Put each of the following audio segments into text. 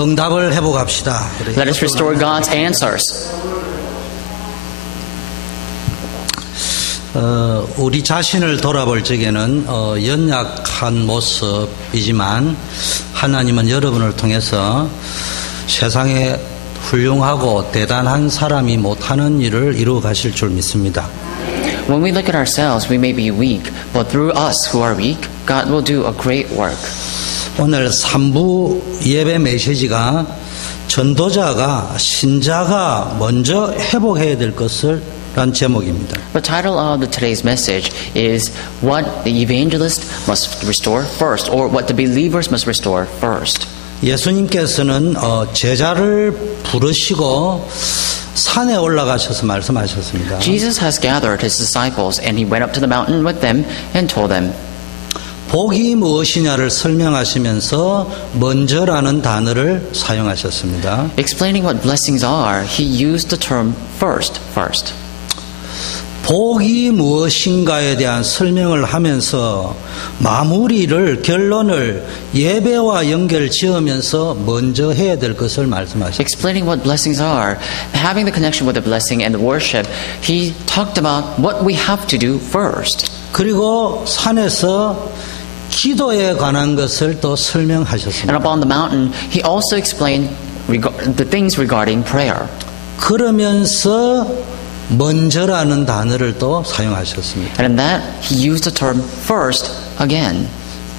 응답을 회복합시다. Let us restore God's answers. 우리 자신을 돌아볼 적에는 연약한 모습이지만 하나님은 여러분을 통해서 세상에 훌륭하고 대단한 사람이 못하는 일을 이루어 가실 줄 믿습니다. When we look at ourselves, we may be weak, but through us who are weak, God will do a great work. 오늘 3부 예배 메시지가 전도자가 신자가 먼저 회복해야 될 것을 란 제목입니다. The title of today's message is what the evangelist must restore first, or what the believers must restore first. 예수님께서는 제자를 부르시고 산에 올라가셔서 말씀하셨습니다. Jesus has gathered his disciples and he went up to the mountain with them and told them, 복이 무엇이냐를 설명하시면서 먼저라는 단어를 사용하셨습니다. explaining what blessings are, he used the term first. 복이 무엇인가에 대한 설명을 하면서 마무리를 결론을 예배와 연결 지으면서 먼저 해야 될 것을 말씀하셨습니다. Explaining what blessings are, having the connection with the blessing and the worship, he talked about what we have to do first. 그리고 산에서 기도에 관한 것을 또 설명하셨습니다. And up on the mountain, he also explained the things regarding prayer. 그러면서 먼저라는 단어를 또 사용하셨습니다. And in that, he used the term first again.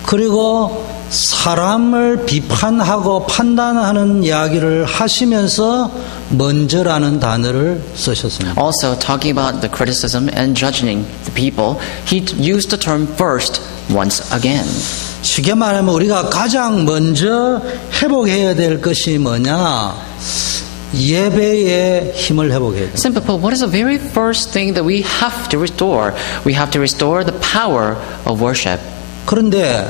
그리고 사람을 비판하고 판단하는 이야기를 하시면서 먼저라는 단어를 쓰셨습니다. Also, talking about the criticism and judging the people, he used the term first once again. 쉽게 말하면 우리가 가장 먼저 회복해야 될 것이 뭐냐? 예배의 힘을 회복해야 됩니다. Simply put, what is the very first thing that we have to restore? We have to restore the power of worship. 그런데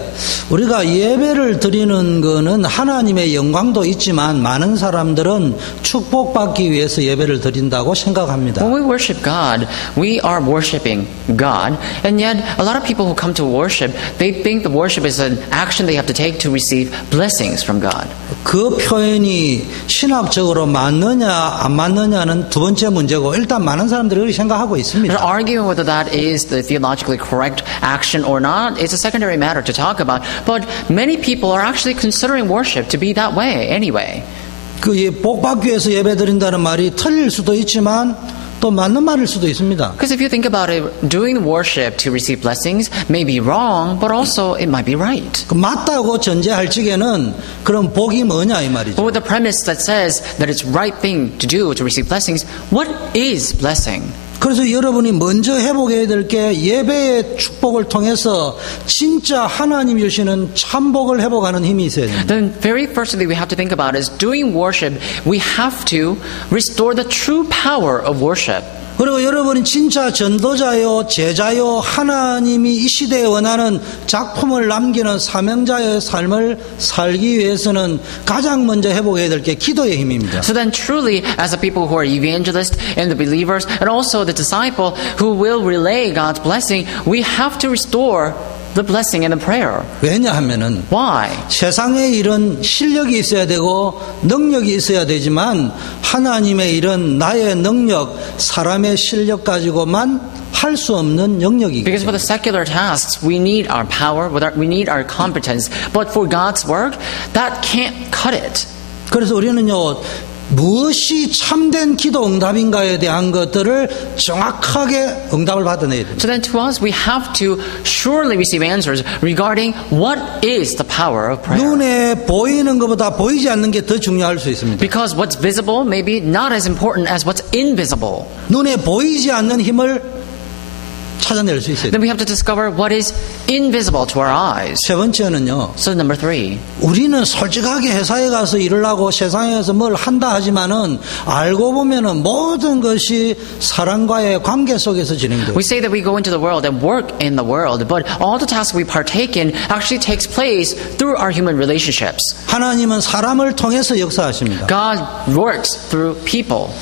우리가 예배를 드리는 것은 하나님의 영광도 있지만 많은 사람들은 축복받기 위해서 예배를 드린다고 생각합니다. When we worship God, we are worshiping God, and yet a lot of people who come to worship, they think the worship is an action they have to take to receive blessings from God. 그 표현이 신학적으로 맞느냐 안 맞느냐는 두 번째 문제고 일단 많은 사람들이 그렇게 생각하고 있습니다. But arguing whether that is the theologically correct action or not is a secondary matter to talk about. But many people are actually considering worship to be that way anyway. 그 복 받기 위해서 예배 드린다는 말이 틀릴 수도 있지만 또 맞는 말일 수도 있습니다. Because if you think about it, doing the worship to receive blessings may be wrong, but also it might be right. 그 맞다고 전제할 적에는 그럼 복이 뭐냐 이 말이죠. But with the premise that says that it's right thing to do to receive blessings, what is blessing? 그래서 여러분이 먼저 회복해야 될 게 예배의 축복을 통해서 진짜 하나님 주시는 참복을 회복하는 힘이 있어야 됩니다. The very first thing we have to think about is doing worship, we have to restore the true power of worship. 그리고 여러분이 진짜 전도자요, 제자요, 하나님이 이 시대에 원하는 작품을 남기는 사명자의 삶을 살기 위해서는 가장 먼저 회복해야 될 게 기도의 힘입니다. So then truly, as the people who are evangelists and the believers, and also the disciple who will relay God's blessing, we have to restore the blessing and the prayer. 왜냐하면은 Why? 세상에 이런 실력이 있어야 되고 능력이 있어야 되지만 하나님의 일은 나의 능력, 사람의 실력 가지고만 할 수 없는 영역이기 Because for the secular tasks, we need our power, we need our competence. But for God's work, that can't cut it. 그래서 우리는요, 무엇이 참된 기도 응답인가에 대한 것들을 정확하게 응답을 받아내야 됩니다. So then to us, we have to surely receive answers regarding what is the power of prayer. 눈에 보이는 것보다 보이지 않는 게 더 중요할 수 있습니다. Because what's visible may be not as important as what's invisible. 눈에 보이지 않는 힘을 찾아낼 수 있어야 Then 돼요. we have to discover what is invisible to our eyes. 세 번째는요, So number 3. 우리는 솔직하게 회사에 가서 일을 하고 세상에서 뭘 한다 하지만은 알고 보면은 모든 것이 사람과의 관계 속에서 진행돼요. We say that we go into the world and work in the world, but all the tasks we partake in actually takes place through our human relationships. 하나님은 사람을 통해서 역사하십니다. God works through people.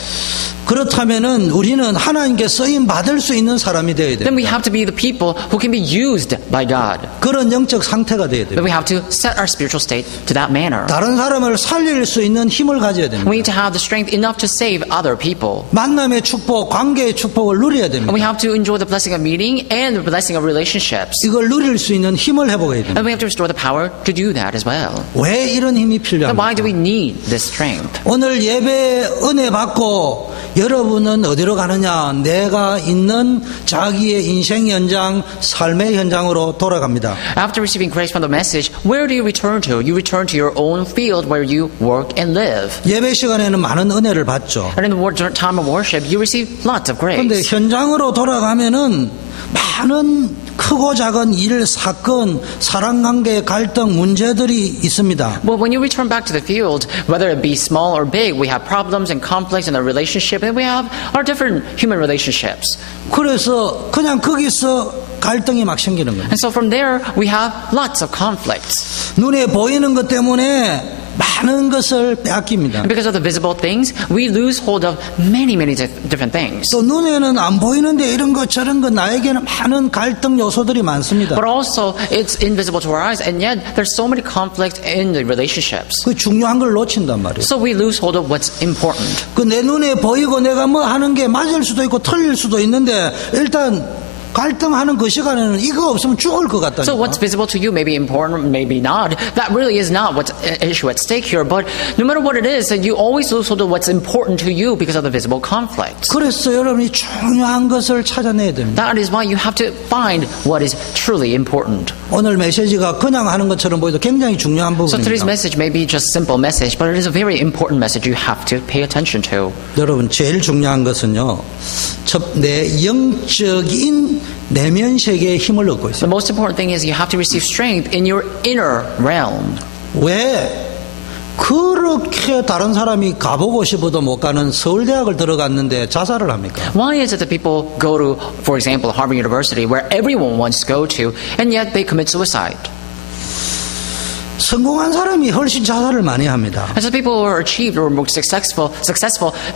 그렇다면은 우리는 하나님께 쓰임 받을 수 있는 사람이 되어야 then we 됩니다. have to be the people who can be used by God. 그런 영적 상태가 되어야 Then 됩니다. we have to set our spiritual state to that manner. 다른 사람을 살릴 수 있는 힘을 가져야 됩니다. We need to have the strength enough to save other people. 만남의 축복, 관계의 축복을 누려야 And 됩니다. we have to enjoy the blessing of meeting and the blessing of relationships. 이걸 누릴 수 있는 힘을 회복해야 됩니다. And we have to restore the power to do that as well. 왜 이런 힘이 Then why do 필요합니까? we need this strength? 오늘 예배 은혜 받고 여러분은 어디로 가느냐? 내가 있는 자기의 인생 현장, 삶의 현장으로 돌아갑니다. After receiving grace from the message, where do you return to? You return to your own field where you work and live. 예배 시간에는 많은 은혜를 받죠. And in the time of worship, you receive lots of 그런데 grace. 현장으로 돌아가면은 많은 크고 작은 일, 사건, 사랑관계, 갈등, 문제들이 있습니다. But when you return back to the field, whether it be small or big, we have problems and conflicts in our relationship, and we have our different human relationships. 그래서 그냥 거기서 갈등이 막 생기는 거예요. And so from there, we have lots of conflicts. 눈에 보이는 것 때문에 많은 것을 빼앗깁니다. And because of the visible things, we lose hold of many different things. 또 눈에는 안 보이는데 이런 것 저런 것 나에게는 많은 갈등 요소들이 많습니다. But also, it's invisible to our eyes, and yet there's so many conflicts in the relationships. 그 중요한 걸 놓친단 말이에요. So we lose hold of what's important. 그 내 눈에 보이고 내가 뭐 하는 게 맞을 수도 있고 틀릴 수도 있는데 일단 갈등하는 그 시간에는 이거 없으면 죽을 것 같다니까. So what's visible to you may be important, maybe not. That really is not what's an issue at stake here. But no matter what it is, you always lose hold of what's important to you because of the visible conflicts. 그래서 여러분이 중요한 것을 찾아내야 됩니다. That is why you have to find what is truly important. 오늘 메시지가 그냥 하는 것처럼 보여도 굉장히 중요한 So today's 부분입니다. message may be just simple message, but it is a very important message you have to pay attention to. 여러분 제일 중요한 것은요. 내 영적인 내면 세계에 힘을 얻고 The 있어요. most important thing is you have to receive strength in your inner realm. 왜 그렇게 다른 사람이 가보고 싶어도 못 가는 서울대학을 들어갔는데 자살을 합니까? Why is it that people go to, for example, Harvard University, where everyone wants to go to, and yet they commit suicide? 성공한 사람이 훨씬 자살을 많이 합니다. And so people who are achieved or more successful,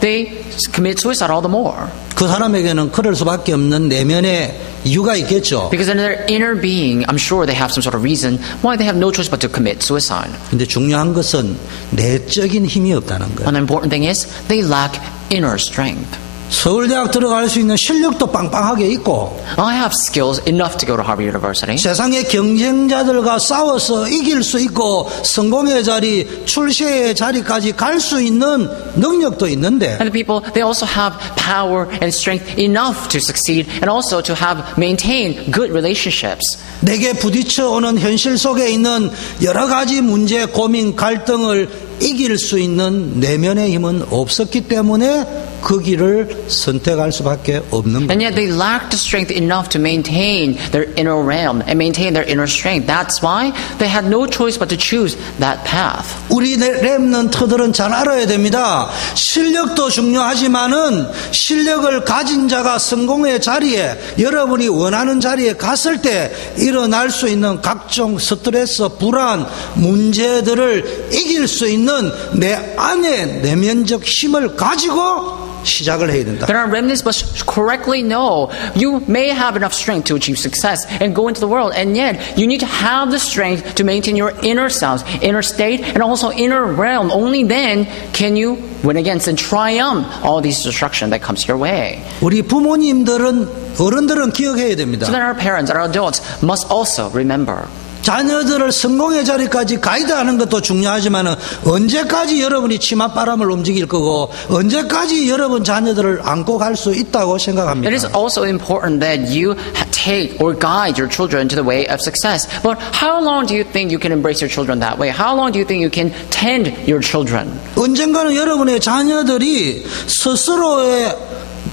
they commit suicide all the more. 그 사람에게는 그럴 수밖에 없는 내면의 이유가 있겠죠. Because in their inner being, I'm sure they have some sort of reason why they have no choice but to commit suicide. 근데 중요한 것은 내적인 힘이 없다는 거예요. One important thing is they lack inner strength. 서울대학 들어갈 수 있는 실력도 빵빵하게 있고 I have skills enough to go to Harvard University. 세상의 경쟁자들과 싸워서 이길 수 있고 성공의 자리, 출세의 자리까지 갈 수 있는 능력도 있는데 And the people, they also have power and strength enough to succeed and also to have maintain good relationships. 내게 부딪혀 오는 현실 속에 있는 여러 가지 문제, 고민, 갈등을 이길 수 있는 내면의 힘은 없었기 때문에 그 길을 선택할 수밖에 없는 And 거예요. yet they lack the strength enough to maintain their inner realm and maintain their inner strength. That's why they had no choice but to choose that path. 우리 렘넌트들은 잘 알아야 됩니다. 실력도 중요하지만은 실력을 가진 자가 성공의 자리에 여러분이 원하는 자리에 갔을 때 일어날 수 있는 각종 스트레스, 불안, 문제들을 이길 수 있는 내 안에 내면적 힘을 가지고 시작을 해야 된다. But our remnants must correctly know you may have enough strength to achieve success and go into the world, and yet you need to have the strength to maintain your inner selves, inner state, and also inner realm. Only then can you win against and triumph all these destruction that comes your way. 우리 부모님들은 어른들은 기억해야 됩니다. So that our parents, our adults must also remember. 자녀들을 성공의 자리까지 가이드하는 것도 중요하지만 언제까지 여러분이 치맛바람을 움직일 거고 언제까지 여러분 자녀들을 안고 갈 수 있다고 생각합니다. It is also important that you take or guide your children to the way of success. But how long do you think you can embrace your children that way? How long do you think you can tend your children? 언젠가는 여러분의 자녀들이 스스로의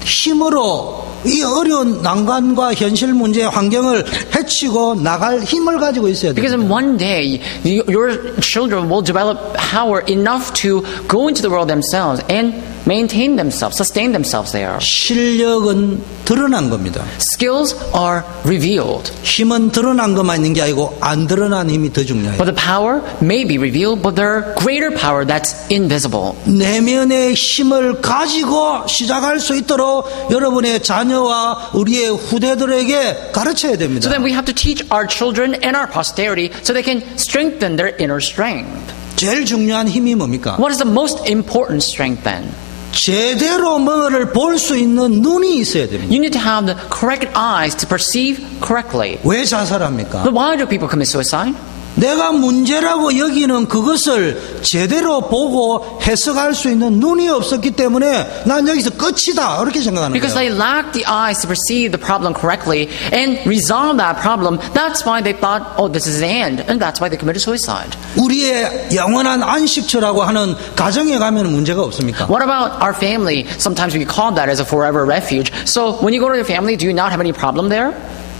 힘으로 이 어려운 난관과 현실 문제 환경을 헤치고 나갈 힘을 가지고 있어야 Because 됩니다. in one day, your children will develop power enough to go into the world themselves and maintain themselves, sustain themselves there. 실력은 드러난 겁니다. Skills are revealed. 힘은 드러난 것만 있는 게 아니고 안 드러난 힘이 더 중요해요. But the power may be revealed, but there are greater power that's invisible. 내면의 힘을 가지고 시작할 수 있도록 여러분의 자녀와 우리의 후대들에게 가르쳐야 됩니다. So then we have to teach our children and our posterity so they can strengthen their inner strength. 제일 중요한 힘이 뭡니까? What is the most important strength then? 제대로 뭐를 볼 수 있는 눈이 있어야 됩니다. You need to have the correct eyes to perceive correctly. 왜 자살합니까? But why do people commit suicide? 내가 문제라고 여기는 그것을 제대로 보고 해석할 수 있는 눈이 없었기 때문에 난 여기서 끝이다 이렇게 생각하는 Because 거예요. they lack the eyes to perceive the problem correctly and resolve that problem. That's why they thought, oh, this is the end. And that's why they committed suicide. 우리의 영원한 안식처라고 하는 가정에 가면 문제가 없습니까? What about our family? Sometimes we call that as a forever refuge. So when you go to your family, do you not have any problem there?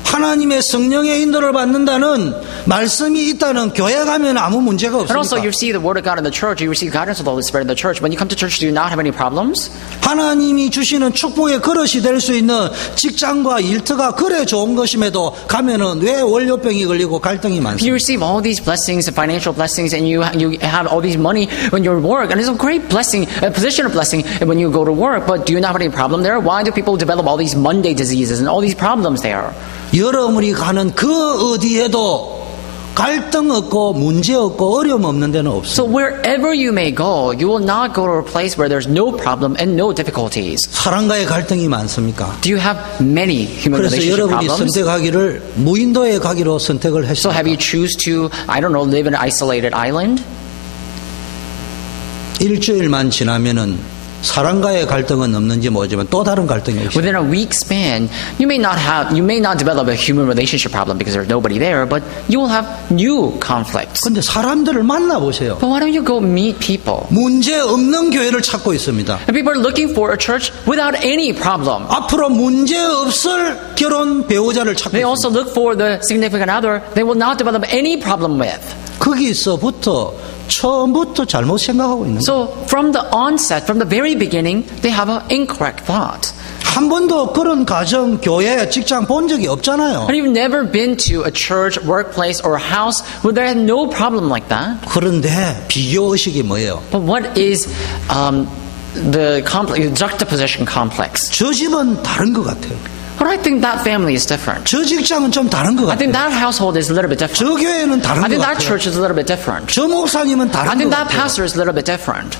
하나님의 성령의 인도를 받는다는 말씀이 있다는 교회 가면 아무 문제가 And also 없습니까? you see the word of God in the church, you receive guidance of the Holy Spirit in the church. When you come to church, do you not have any problems? 하나님이 주시는 축복의 그릇이 될 수 있는 직장과 일터가 그래 좋은 것임에도 가면은 왜 월요병이 걸리고 갈등이 You 많습니까? receive all these blessings, financial blessings, and you have all these money when you work, and it's a great blessing, a position of blessing when you go to work. But do you not have any problem there? Why do people develop all these Monday diseases and all these problems there? 여러분이 가는 그 어디에도 갈등 없고 문제 없고 어려움 없는 데는 So 없습니다. wherever you may go, you will not go to a place where there's no problem and no difficulties. 사람과의 갈등이 많습니까? Do you have many human 그래서 relationship 여러분이 problems? 선택하기를 무인도에 가기로 선택을 So have 했습니다. you choose to, I don't know, live in an isolated island? 일주일만 지나면은 사람과의 갈등은 없는지 모르지만 또 다른 갈등이 있어요. Within a week span, you may not develop a human relationship problem because there's nobody there, but you will have new conflicts. 근데 사람들을 만나보세요. But why don't you go meet people? 문제 없는 교회를 찾고 있습니다. And people are looking for a church without any problem. 앞으로 문제 없을 결혼 배우자를 찾고 They 있습니다. also look for the significant other they will not develop any problem with. 거기서부터 처음부터 잘못 생각하고 있는 거예요. So from the onset, from the very beginning, they have an incorrect thought. 한 번도 그런 가정, 교회, 직장 본 적이 없잖아요. And you've never been to a church, workplace, or a house where there had no problem like that. 그런데 비교의식이 뭐예요? But what is the juxtaposition complex? 저 집은 다른 것 같아요. But I think that family is different. 저 직장은 좀 다른 것 I think 같아요. that household is a little bit different. 저 교회는 다른 I 것 think that 같아요. church is a little bit different. 저 목사님은 I 다른 think 것 that 같아요. pastor is a little bit different.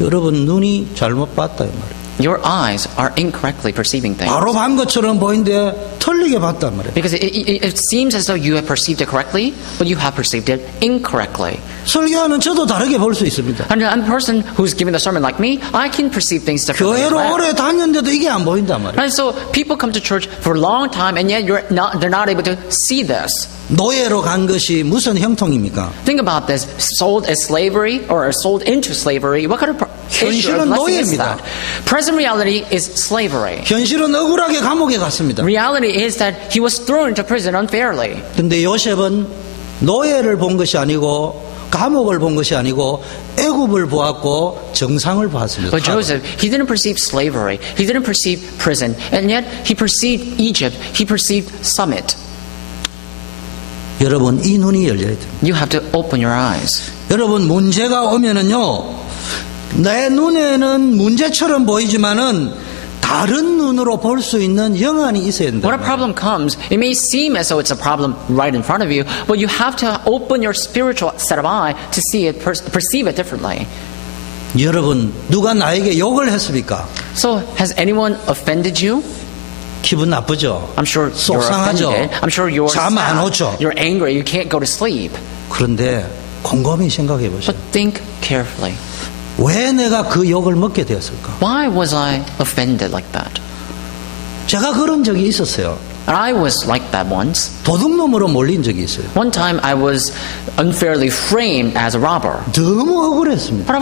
여러분 눈이 잘못 봤다 이 말이에요. Your eyes are incorrectly perceiving things. 바로 반 것처럼 보이는데 틀리게 봤단 말이에요. Because it seems as though you have perceived it correctly, but you have perceived it incorrectly. 설교하는 저도 다르게 볼 수 있습니다. And I'm a person who's giving the sermon like me, I can perceive things differently. as 교회로 well. 오래 다녔는데도 이게 안 보인단 말이에요. And so people come to church for a long time, and yet they're not able to see this. 노예로 간 것이 무슨 형통입니까? Think about this: sold as slavery or sold into slavery. What kind of issue or 현실은 blessing is 노예입니다. that? Present reality is slavery. 현실은 억울하게 감옥에 갔습니다. Reality is that he was thrown into prison unfairly. 근데 요셉은 노예를 본 것이 아니고 감옥을 본 것이 아니고 애굽을 보았고 정상을 보았습니다. But Joseph, he didn't perceive slavery. He didn't perceive prison. And yet he perceived Egypt. He perceived summit. 여러분 이 눈이 열려야 돼요. You have to open your eyes. 여러분 문제가 오면은요 내 눈에는 문제처럼 보이지만은 다른 눈으로 볼 수 있는 영안이 있어야 된다. When a problem comes, it may seem as though it's a problem right in front of you, but you have to open your spiritual set of eye to see it, perceive it differently. 여러분 누가 나에게 욕을 했습니까? So, has anyone offended you? 기분 나쁘죠? I'm sure you're 속상하죠? offended. I'm sure you're 잠 안 sad. 오죠? You're angry. You can't go to sleep. 그런데 곰곰이 생각해 보세요. But think carefully. 왜 내가 그 욕을 먹게 되었을까? Why was I offended like that? 제가 그런 적이 있었어요. And I was like that once. 도둑놈으로 몰린 적이 있어요. One time I was unfairly framed as a robber. 너무 억울했습니다. But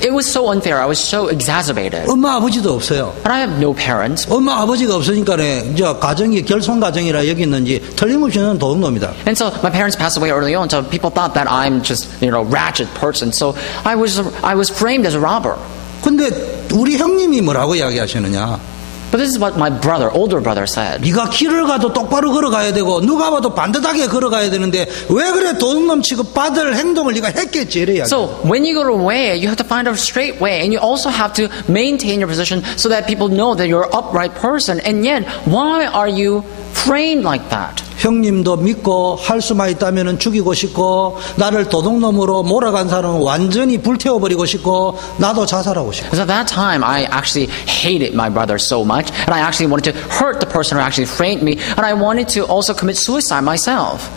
it was so unfair. I was so exacerbated. 엄마 아버지도 없어요. And I have no parents. 엄마 아버지가 없으니까 이제 가정이 결손 가정이라 여겼는지 틀림없이 는 도둑놈이다. And so my parents passed away early on, so people thought that I'm just, ratchet person. So I was framed as a robber. 근데 우리 형님이 뭐라고 이야기하시느냐? But this is what my brother, older brother said. 네가 길을 가도 똑바로 걸어가야 되고 누가 봐도 반듯하게 걸어가야 되는데 왜 그래 도둑놈 취급받을 행동을 네가 했겠지 이래 이야기. So when you go to way, you have to find a straight way, and you also have to maintain your position so that people know that you're an upright person. And yet, why are you framed like that? 형님도 믿고 할 수만 있다면 죽이고 싶고 나를 도둑놈으로 몰아간 사람은 완전히 불태워버리고 싶고 나도 자살하고 싶고. Because at that time, I actually hated my brother so much, and I actually wanted to hurt the person who actually framed me, and I wanted to also commit suicide myself.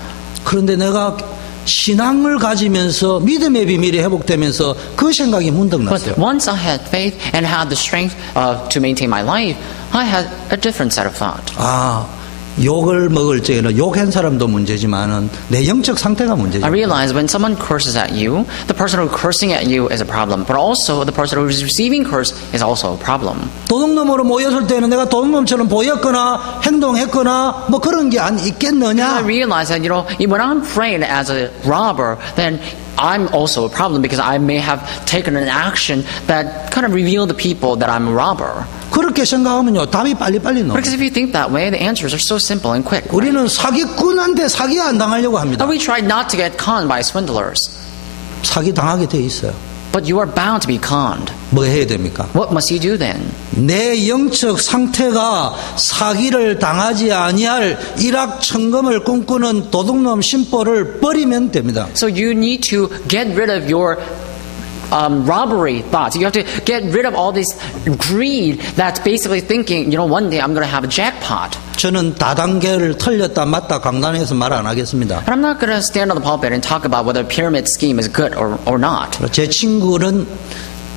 그런데 내가 신앙을 가지면서 믿음의 비밀이 회복되면서 그 생각이 문득 났어요. But once I had faith and had the strength to maintain my life, I had a different set of thought. 욕을 먹을 적에는 욕한 사람도 문제지만은 내 영적 상태가 문제죠. I realized when someone curses at you, the person who cursing at you is a problem, but also the person who is receiving curse is also a problem. 도둑놈으로 모였을 때는 내가 도둑놈처럼 보였거나 행동했거나 뭐 그런 게 있겠느냐? I realized that when I'm framed as a robber, then I'm also a problem because I may have taken an action that kind of revealed the people that I'm a robber. 그렇게 생각하면요 답이 빨리빨리 나와요. Because if you think that way, the answers are so simple and quick. 우리는 사기꾼한테 사기 안 당하려고 합니다. But we try not to get conned by swindlers. 사기 당하게 돼 있어요. But you are bound to be conned. 뭐 해야 됩니까? What must you do then? 내 영적 상태가 사기를 당하지 아니할 일확천금을 꿈꾸는 도둑놈 심보를 버리면 됩니다. So you need to get rid of your robbery thoughts. You have to get rid of all this greed that's basically thinking, one day I'm going to have a jackpot. 저는 다단계를 틀렸다 맞다 강단에서 말 안 하겠습니다. And I'm not going to stand on the pulpit and talk about whether a pyramid scheme is good or not. 제 친구는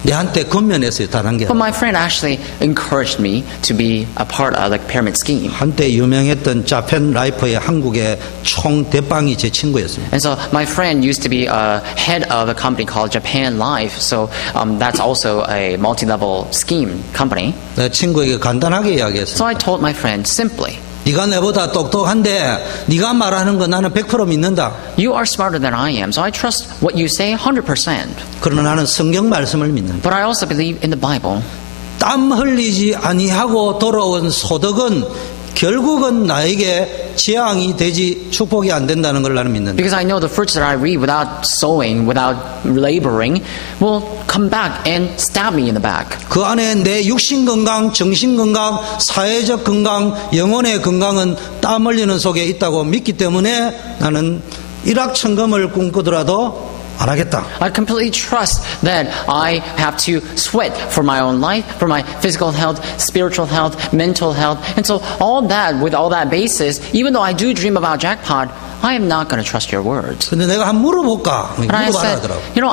내한테 건면했어요 다단계. But my friend actually encouraged me to be a part of the pyramid scheme. 한때 유명했던 자펜 라이프의 한국의 총 대빵이 제 친구였습니다. And so my friend used to be a head of a company called Japan Life. So that's also a multi-level scheme company. 내 친구에게 간단하게 이야기했어요. So I told my friend simply, 네가 내보다 똑똑한데 네가 말하는 거 나는 100% 믿는다. You are smarter than I am, so I trust what you say 100%. 그러나 나는 성경 말씀을 믿는다. But I also believe in the Bible. 땀 흘리지 아니하고 돌아온 소득은 결국은 나에게 재앙이 되지 축복이 안 된다는 걸 나는 믿는다. Because I know the fruits that I reap without sowing, without laboring, will come back and stab me in the back. 그 안에 내 육신 건강, 정신 건강, 사회적 건강, 영혼의 건강은 땀 흘리는 속에 있다고 믿기 때문에 나는 일확천금을 꿈꾸더라도 안 하겠다. I completely trust that I have to sweat for my own life, for my physical health, spiritual health, mental health. And so with all that basis, even though I do dream about jackpot, I am not going to trust your words. 근데 내가 한번 물어볼까? And I 물어봐라 said, 하더라고.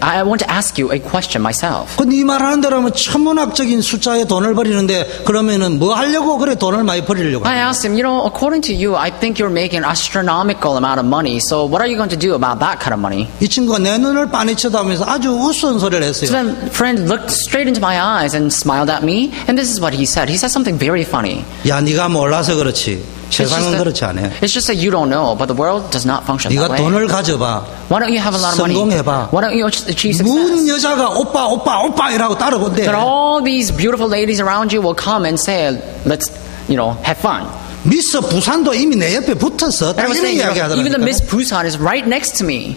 I want to ask you a question myself. 근데 이 말하는 대로 하면 천문학적인 숫자에 돈을 버리는데 그러면은 뭐 하려고 그래 돈을 많이 버리려고? I asked him, according to you, I think you're making an astronomical amount of money. So what are you going to do about that kind of money? 이 친구가 내 눈을 빤히 쳐다보면서 아주 우스운 소리를 했어요. So then friend looked straight into my eyes and smiled at me. And this is what he said. He said something very funny. 야, 네가 몰라서 그렇지. 세상은 그렇지 않아요. It's just that you don't know, but the world does not function that 네가 way. 돈을 가져봐. Why don't you have a lot of money? 성공해봐. Why don't you achieve 모든 success? 여자가 오빠 이라고 따라온대. That all these beautiful ladies around you will come and say, let's, have fun. 미스 부산도 이미 내 옆에 붙었어. And I 딱 was 이런 saying, 이야기 even the Miss 하더라니까. Busan is right next to me.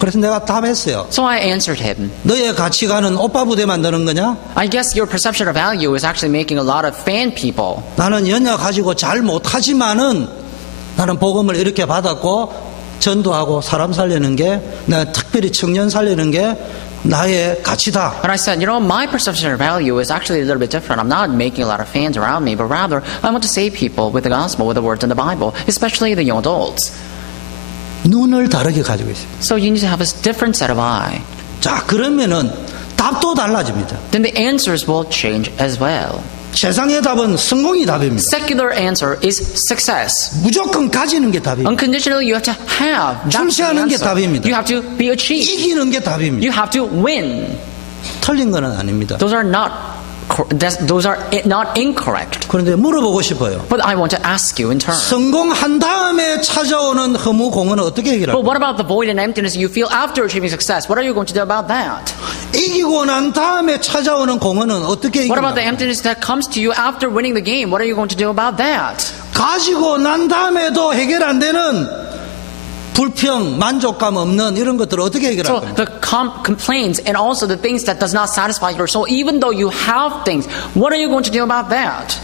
그래서 내가 답했어요. So I answered him. 너의 가치관은 오빠 부대 만드는 거냐? I guess your perception of value is actually making a lot of fan people. 나는 연약 가지고 잘 못하지만은 나는 복음을 이렇게 받았고 전도하고 사람 살리는 게 내가 특별히 청년 살리는 게 나의 가치다. And I said, my perception of value is actually a little bit different. I'm not making a lot of fans around me, but rather I want to save people with the gospel, with the words in the Bible, especially the young adults. 눈을 다르게 가지고 있어요. So you need to have a different set of eye. 자, 그러면은 답도 달라집니다. Then the answers will change as well. 세상의 답은 성공이 답입니다. Secular answer is success. 무조건 가지는 게 답입니다. Unconditionally, you have to have. That's the 출세하는 게 answer. 답입니다. You have to be achieved. 이기는 게 답입니다. You have to win. 틀린 건 아닙니다. Those are not those are not incorrect. 그런데 물어보고 싶어요. But I want to ask you in turn. 성공한 다음에 찾아오는 허무 공허는 어떻게 But 해결할까요? what about the void and emptiness you feel after achieving success? What are you going to do about that? 이기고 난 다음에 찾아오는 공허는 어떻게 What about the 해결할까요? emptiness that comes to you after winning the game? What are you going to do about that? 가지고 난 다음에도 해결 안 되는 불평, 만족감 없는 이런 것들을 어떻게 해결할 So 겁니까? the complaints and also the things that does not satisfy your soul, even though you have things, what are you going to do about that?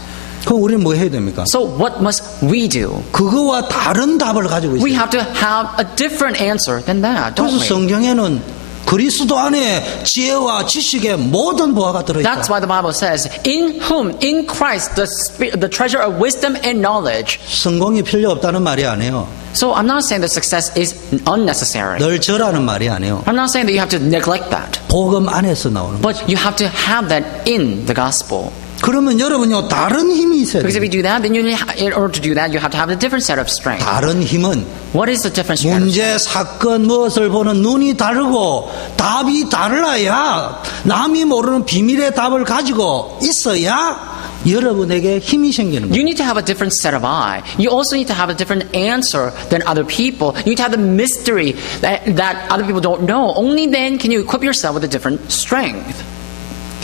그럼 우리는 뭐 해야 됩니까? So what must we do? 그거와 다른 답을 가지고 We 있어요. have to have a different answer than that, don't 그래서 we? 성경에는 그리스도 안에 지혜와 지식의 모든 보화가 들어있다. That's why the Bible says, in whom, in Christ, the treasure of wisdom and knowledge. 성공이 필요 없다는 말이 아니에요. So I'm not saying that success is unnecessary. 늘 저라는 말이 아니에요. I'm not saying that you have to neglect that. 복음 안에서 나오는 거예요. But you have to have that in the gospel. 그러면 여러분요 다른 힘이 있어야 Because if 돼요. you do that, then in order to do that, you have to have a different set of strength. 다른 힘은 What is the different strength? 문제, 사건, 무엇을 보는 눈이 다르고 답이 달라야 남이 모르는 비밀의 답을 가지고 있어야 여러분에게 힘이 생기는 거예요. You need to have a different set of eye. You also need to have a different answer than other people. You need to have the mystery that other people don't know. Only then can you equip yourself with a different strength.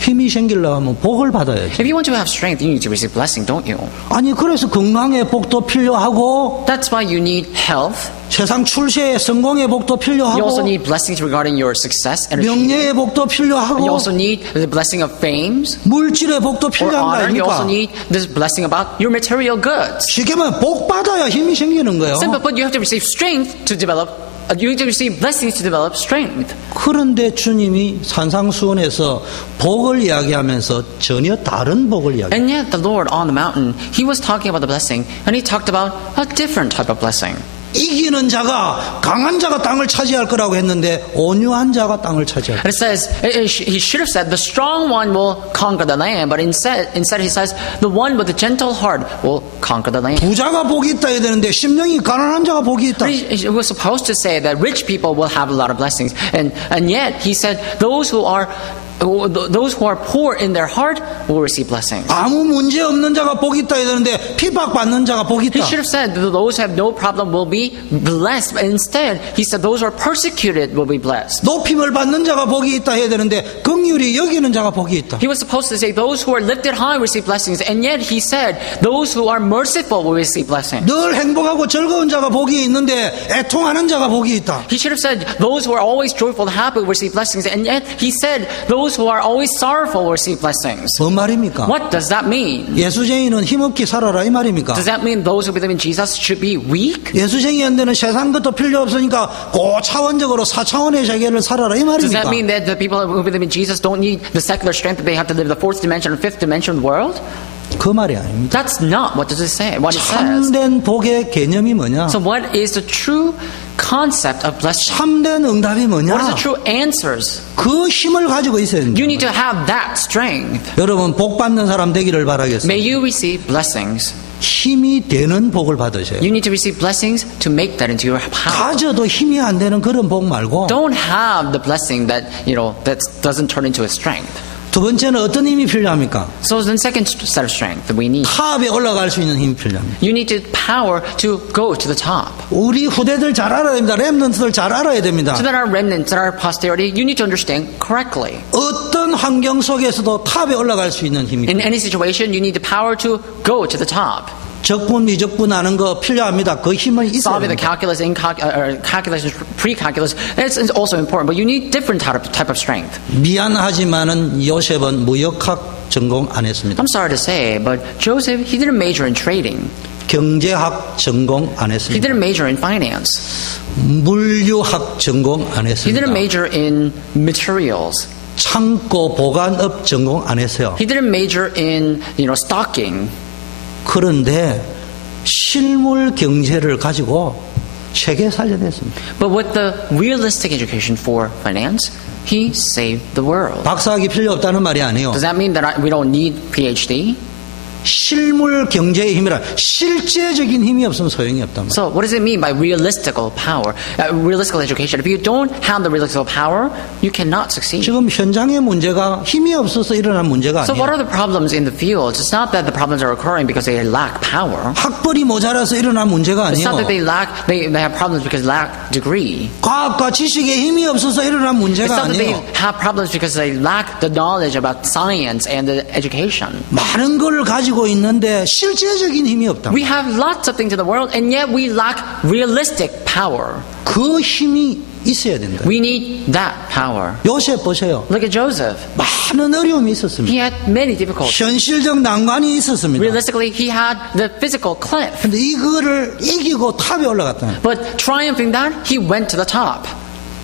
힘이 생기려면 복을 받아야지. If you want to have strength, you need to receive blessing, don't you? 아니 그래서 건강의 복도 필요하고 That's why you need health. 세상 출세의 성공의 복도 You also 필요하고 need blessings regarding your success and achievement. 명예의 복도 You 필요하고 also need the blessing of fame 물질의 복도 or 필요한 거 honor. You also 아닙니까? need this blessing about your material goods. 쉽게 말하면 복 받아야 힘이 생기는 거예요. Simple, but you have to receive strength to develop. You need to receive blessings to develop strength. 그런데 주님이 산상수훈에서 복을 이야기하면서 전혀 다른 복을 이야기해요. And yet the Lord on the mountain, He was talking about the blessing, and He talked about a different type of blessing. 이기는 자가 강한 자가 땅을 차지할 거라고 했는데 온유한 자가 땅을 차지할 And 거예요. it says, He should have said, the strong one will conquer the land, but instead He says, the one with the gentle heart will conquer the land. 부자가 복이 있다 해야 되는데 심령이 가난한 자가 복이 있다. He was supposed to say that rich people will have a lot of blessings, and yet He said those who are poor in their heart will receive blessings. 아무 문제 없는 자가 복이 있다 해야 되는데 핍박받는 자가 복이 He 있다. should have said that those who have no problem will be blessed, but instead He said those who are persecuted will be blessed. 높임을 받는 자가 복이 있다 해야 되는데 긍휼히 여기는 자가 복이 있다. He was supposed to say those who are lifted high receive blessings, and yet He said those who are merciful will receive blessings. 늘 행복하고 즐거운 자가 복이 있는데 애통하는 자가 복이 있다. He should have said those who are always joyful and happy will receive blessings, and yet He said those who are always sorrowful will receive blessings. 뭔 말입니까? What does that mean? 예수쟁이는 힘없게 살아라 이 말입니까? Does that mean those who believe in Jesus should be weak? 예수쟁이한테는 세상 것도 필요 없으니까 고차원적으로 4차원의 세계를 살아라 이 Does 말입니까? that mean that the people who believe in Jesus don't need the secular strength, that they have to live the fourth dimension or fifth dimension of the world? 그 말이 아닙니다. That's not what does it say. What it says. 참된 복의 개념이 뭐냐? So what is the true concept of blessing? 참된 응답이 What is the 뭐냐? true answers? 그 힘을 가지고 있어야 You 됩니다. need to have that strength. 여러분 복 받는 사람 되기를 바라겠습니다. May you receive blessings. 힘이 되는 복을 받으셔요. You need to receive blessings to make that into your power. 가져도 힘이 안 되는 그런 복 말고 Don't have the blessing that that doesn't turn into a strength. 두 번째는 어떤 힘이 필요합니까? So the second set of strength that we need. 탑에 올라갈 수 있는 힘이 필요합니다. You need the power to go to the top. 우리 후대들 잘 알아야 됩니다. 렘넌트들 잘 알아야 됩니다. So that our remnants, that our posterity, you need to understand correctly. 어떤 환경 속에서도 탑에 올라갈 수 있는 힘이 In any situation, you need the power to go to the top. 적분, 미적분 아는 거 필요합니다. 그 힘은 있어야 Solving the 됩니다. calculus, calculus, pre-calculus, that's also important. But you need different type of strength. 미안하지만은 요셉은 무역학 전공 안 했습니다. I'm sorry to say, but Joseph, he didn't major in trading. 경제학 전공 안 He 했습니다. didn't major in finance. 물류학 전공 안 He 했습니다. didn't major in materials. 창고 보관업 전공 안 했어요. He didn't major in, stocking. 그런데 실물 경제를 가지고 세계 살려냈습니다. But with the realistic education for finance, he saved the world. 박사학위 필요 없다는 말이 아니에요. Does that mean that we don't need PhD? 실물 경제의 힘이라 실제적인 힘이 없으면 소용이 없단 말이에요. So what does it mean by realistical power, realistical education? If you don't have the realistical power, you cannot succeed. 지금 현장의 문제가 힘이 없어서 일어난 문제가 So what 아니에요. are the problems in the fields? It's not that the problems are occurring because they lack power. 학벌이 모자라서 일어난 문제가 It's not that 아니에요. they have problems because they lack degree. 과학과 지식에 힘이 없어서 일어난 It's 문제가 not that they 아니에요. have problems because they lack the knowledge about science and the education. 많은 걸 가지고 있는데 실제적인 힘이 없다. We have lots of things in the world and yet we lack realistic power. 그 힘이 있어야 된다. We need that power. 요셉 보세요. Look at Joseph. 많은 어려움이 있었습니다. He had many difficulties. 현실적 난관이 있었습니다. Realistically, he had the physical cliff. 근데 이거를 이기고 탑에 올라갔다. But triumphing that, he went to the top.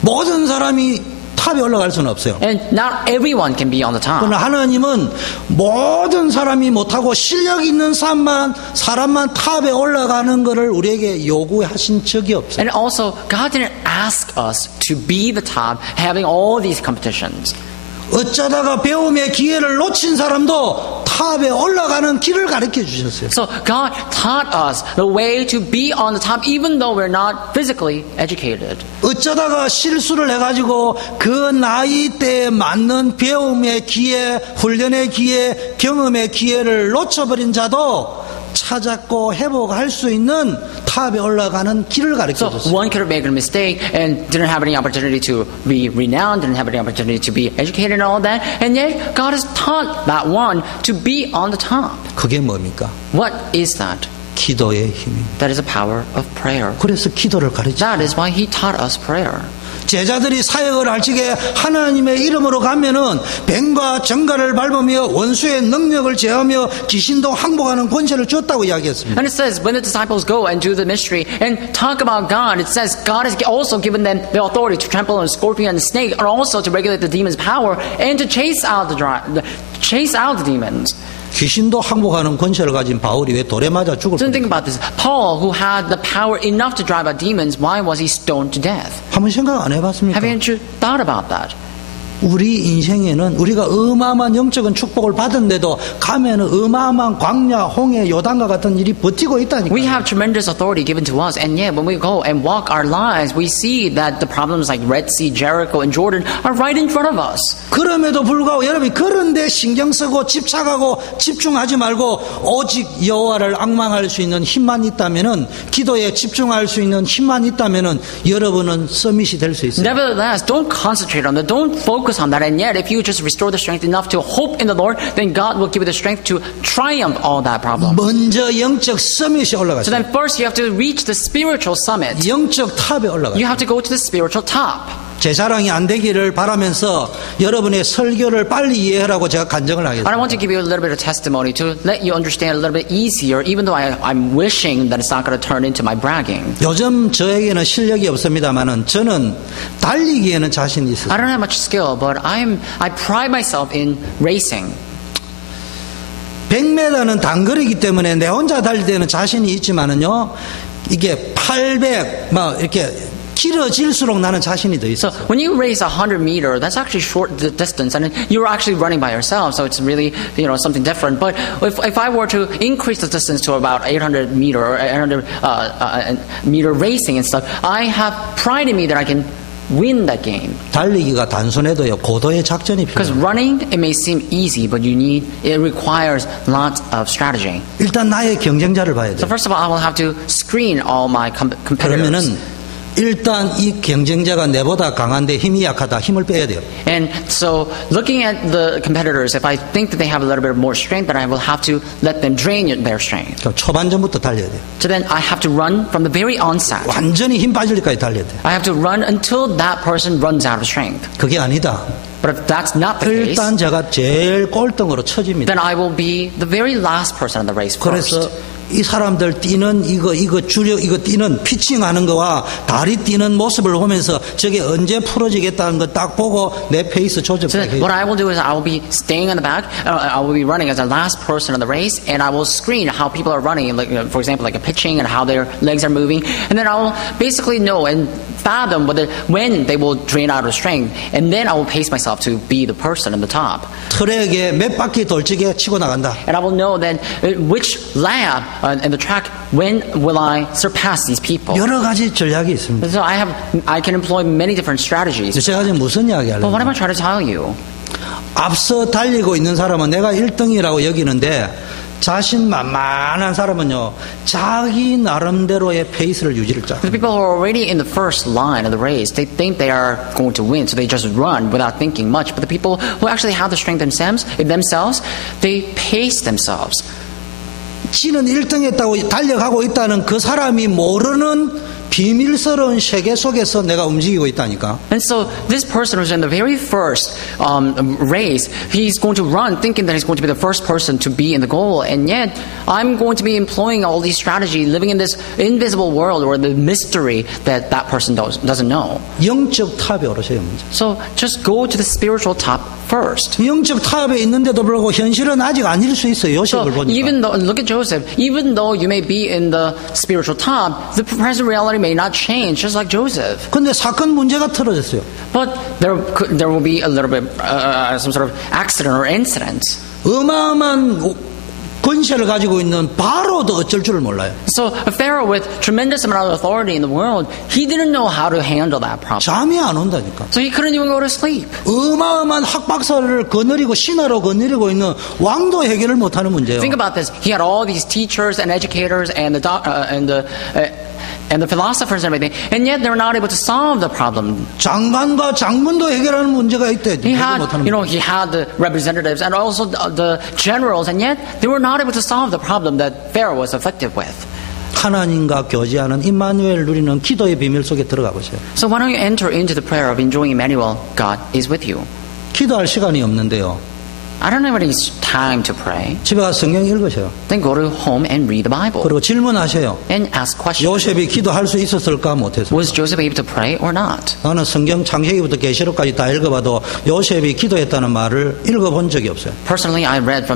모든 사람이 탑에 올라갈 수는 없어요. And not everyone can be on the top. 그러나 하나님은 모든 사람이 못하고 실력 있는 사람만 탑에 올라가는 것을 우리에게 요구하신 적이 없어요. And also, God didn't ask us to be the top, having all these competitions. 어쩌다가 배움의 기회를 놓친 사람도 탑에 올라가는 길을 가르쳐 주셨어요. So God taught us the way to be on the top, even though we're not physically educated. 어쩌다가 실수를 해가지고 그 나이대에 맞는 배움의 기회, 훈련의 기회, 경험의 기회를 놓쳐버린 자도 찾았고 회복할 수 있는 탑에 올라가는 길을 가르쳐 So 줬어요. one could have made a mistake and didn't have any opportunity to be renowned, didn't have any opportunity to be educated and all that, and yet God has taught that one to be on the top. 그게 뭡니까? What is that? 기도의 힘입니다. That is the power of prayer. 그래서 기도를 가르쳐. That is why He taught us prayer. 제자들이 사역을 할 적에 하나님의 이름으로 가면은 뱀과 정갈을 밟으며 원수의 능력을 제하며 귀신도 항복하는 권세를 줬다고 이야기했습니다. And it says when the disciples go and do the mystery and talk about God, it says God has also given them the authority to trample on a scorpion and snake, and also to regulate the demon's power and to chase out the demons. 귀신도 항복하는 권세를 가진 바울이 왜 돌에 맞아 죽을 So 뻔? think about this. Paul, who had the power enough to drive out demons, why was he stoned to death? 한번 생각 안 해봤습니까? Haven't you thought about that? 우리 인생에는 우리가 어마어마한 영적인 축복을 받은데도 가면은 어마어마한 광야, 홍해, 요단과 같은 일이 버티고 있다니까. We have tremendous authority given to us, and yet when we go and walk our lives, we see that the problems like Red Sea, Jericho, and Jordan are right in front of us. 그럼에도 불구하고 여러분이 그런데 신경 쓰고 집착하고 집중하지 말고 오직 여호와를 앙망할 수 있는 힘만 있다면은, 기도에 집중할 수 있는 힘만 있다면은 여러분은 서밋이 될 수 있어요. Nevertheless, don't concentrate on that. Don't focus on that. And yet, if you just restore the strength enough to hope in the Lord, then God will give you the strength to triumph all that problem. 먼저 영적 서밋이 So 올라가세요. then first you have to reach the spiritual summit. 영적 탑에 올라가세요. You have to go to the spiritual top. 제 자랑이 안 되기를 바라면서 여러분의 설교를 빨리 이해하라고 제가 간증을 But I 하겠습니다. want to give you a little bit of testimony to let you understand a little bit easier, even though I'm wishing that it's not going to turn into my bragging. 요즘 저에게는 실력이 없습니다만은 저는 달리기에는 자신이 있어요. I don't have much skill, but I pride myself in racing. 100m는 단거리이기 때문에 내 혼자 달릴 때는 자신이 있지만은요, 이게 800 막 이렇게 길어질수록 나는 자신이 더 So 있어요. when you race 100 meter, that's actually short distance, and you're actually running by yourself. So it's really something different. But if I were to increase the distance to about 800 meter or 800 meter racing and stuff, I have pride in me that I can win that game. 달리기가 단순해도요, 고도의 작전이 Because 필요해요. running, it may seem easy, but it requires lots of strategy. 일단 나의 경쟁자를 봐야 So 돼요. first of all, I will have to screen all my competitors. 그러면은 일단 이 경쟁자가 내보다 강한데 힘이 약하다, 힘을 빼야 돼요. And so looking at the competitors, if I think that they have a little bit more strength, then I will have to let them drain their strength. 그럼 초반전부터 달려야 돼요. So then I have to run from the very onset. 완전히 힘 빠질 때까지 달려야 돼요. I have to run until that person runs out of strength. 그게 아니다. But if that's not the case, 일단 제가 제일 꼴등으로 쳐집니다. then I will be the very last person on the race first. 그래서 이 사람들 뛰는 이거 주력 이거 뛰는 피칭하는 거와 다리 뛰는 모습을 보면서 저게 언제 풀어지겠다는 거 딱 보고 내 페이스 So 조절해요. then what I will do is I will be staying in the back. I will be running as the last person on the race, and I will screen how people are running, like for example, like a pitching and how their legs are moving, and then I will basically know and fathom when they will drain out of strength, and then I will pace myself to be the person in the top. 트랙에 몇 바퀴 돌지게 치고 나간다. And I will know then which lap in the track, when will I surpass these people. 여러 가지 전략이 있습니다. So I can employ many different strategies. 제가 지금 무슨 이야기 But what am 하려고? I trying to tell you? 앞서 달리고 있는 사람은 내가 1등이라고 여기는데 자신만만한 사람은요 자기 나름대로의 페이스를 유지를 짜. The people who are already in the first line of the race, they think they are going to win, so they just run without thinking much. But the people who actually have the strength themselves, they pace themselves. 지는 1등했다고 달려가고 있다는 그 사람이 모르는 비밀스러운 세계 속에서 내가 움직이고 있다니까. And so this person who's in the very first race, he's going to run thinking that he's going to be the first person to be in the goal. And yet, I'm going to be employing all these strategies, living in this invisible world or the mystery that that person doesn't know. 영적 탑에 오르세요 먼저. So just go to the spiritual top first. 영적 탑에 있는데도 불구하고 현실은 아직 아닐 수 있어요. So 요셉을 보니까. even though, look at Joseph, even though you may be in the spiritual top, the present reality may not change, just like Joseph. 근데 사건 문제가 터졌어요. But there will be a little bit some sort of accident or incident. 어마어마한 권세를 가지고 있는 바로도 어쩔 줄을 몰라요. So a Pharaoh with tremendous amount of authority in the world, he didn't know how to handle that problem. 잠이 안 온다니까. So he couldn't even go to sleep. 어마어마한 학박사를 거느리고 신하로 거느리고 있는 왕도 해결을 못하는 문제예요. Think about this. He had all these teachers and educators and the philosophers and everything, and yet they're not able to solve the problem. 장관과 장군도 해결하는 문제가 있대. He had the representatives and also the generals, and yet they were not able to solve the problem that Pharaoh was afflicted with. 하나님과 교제하는 임마누엘 누리는 기도의 비밀 속에 들어가 보세요. So why don't you enter into the prayer of enjoying Emmanuel, God is with you. 기도할 시간이 없는데요. I don't have any time to pray. 집에 가서 성경 읽으세요. Then go to home and read the Bible. 그리고 질문하세요. And ask questions. 요셉이 기도할 수 있었을까 못했을까? Was Joseph able to pray or not? 나는 성경 창세기부터 계시록까지 다 읽어봐도 요셉이 기도했다는 말을 읽어본 적이 없어요. Personally, I read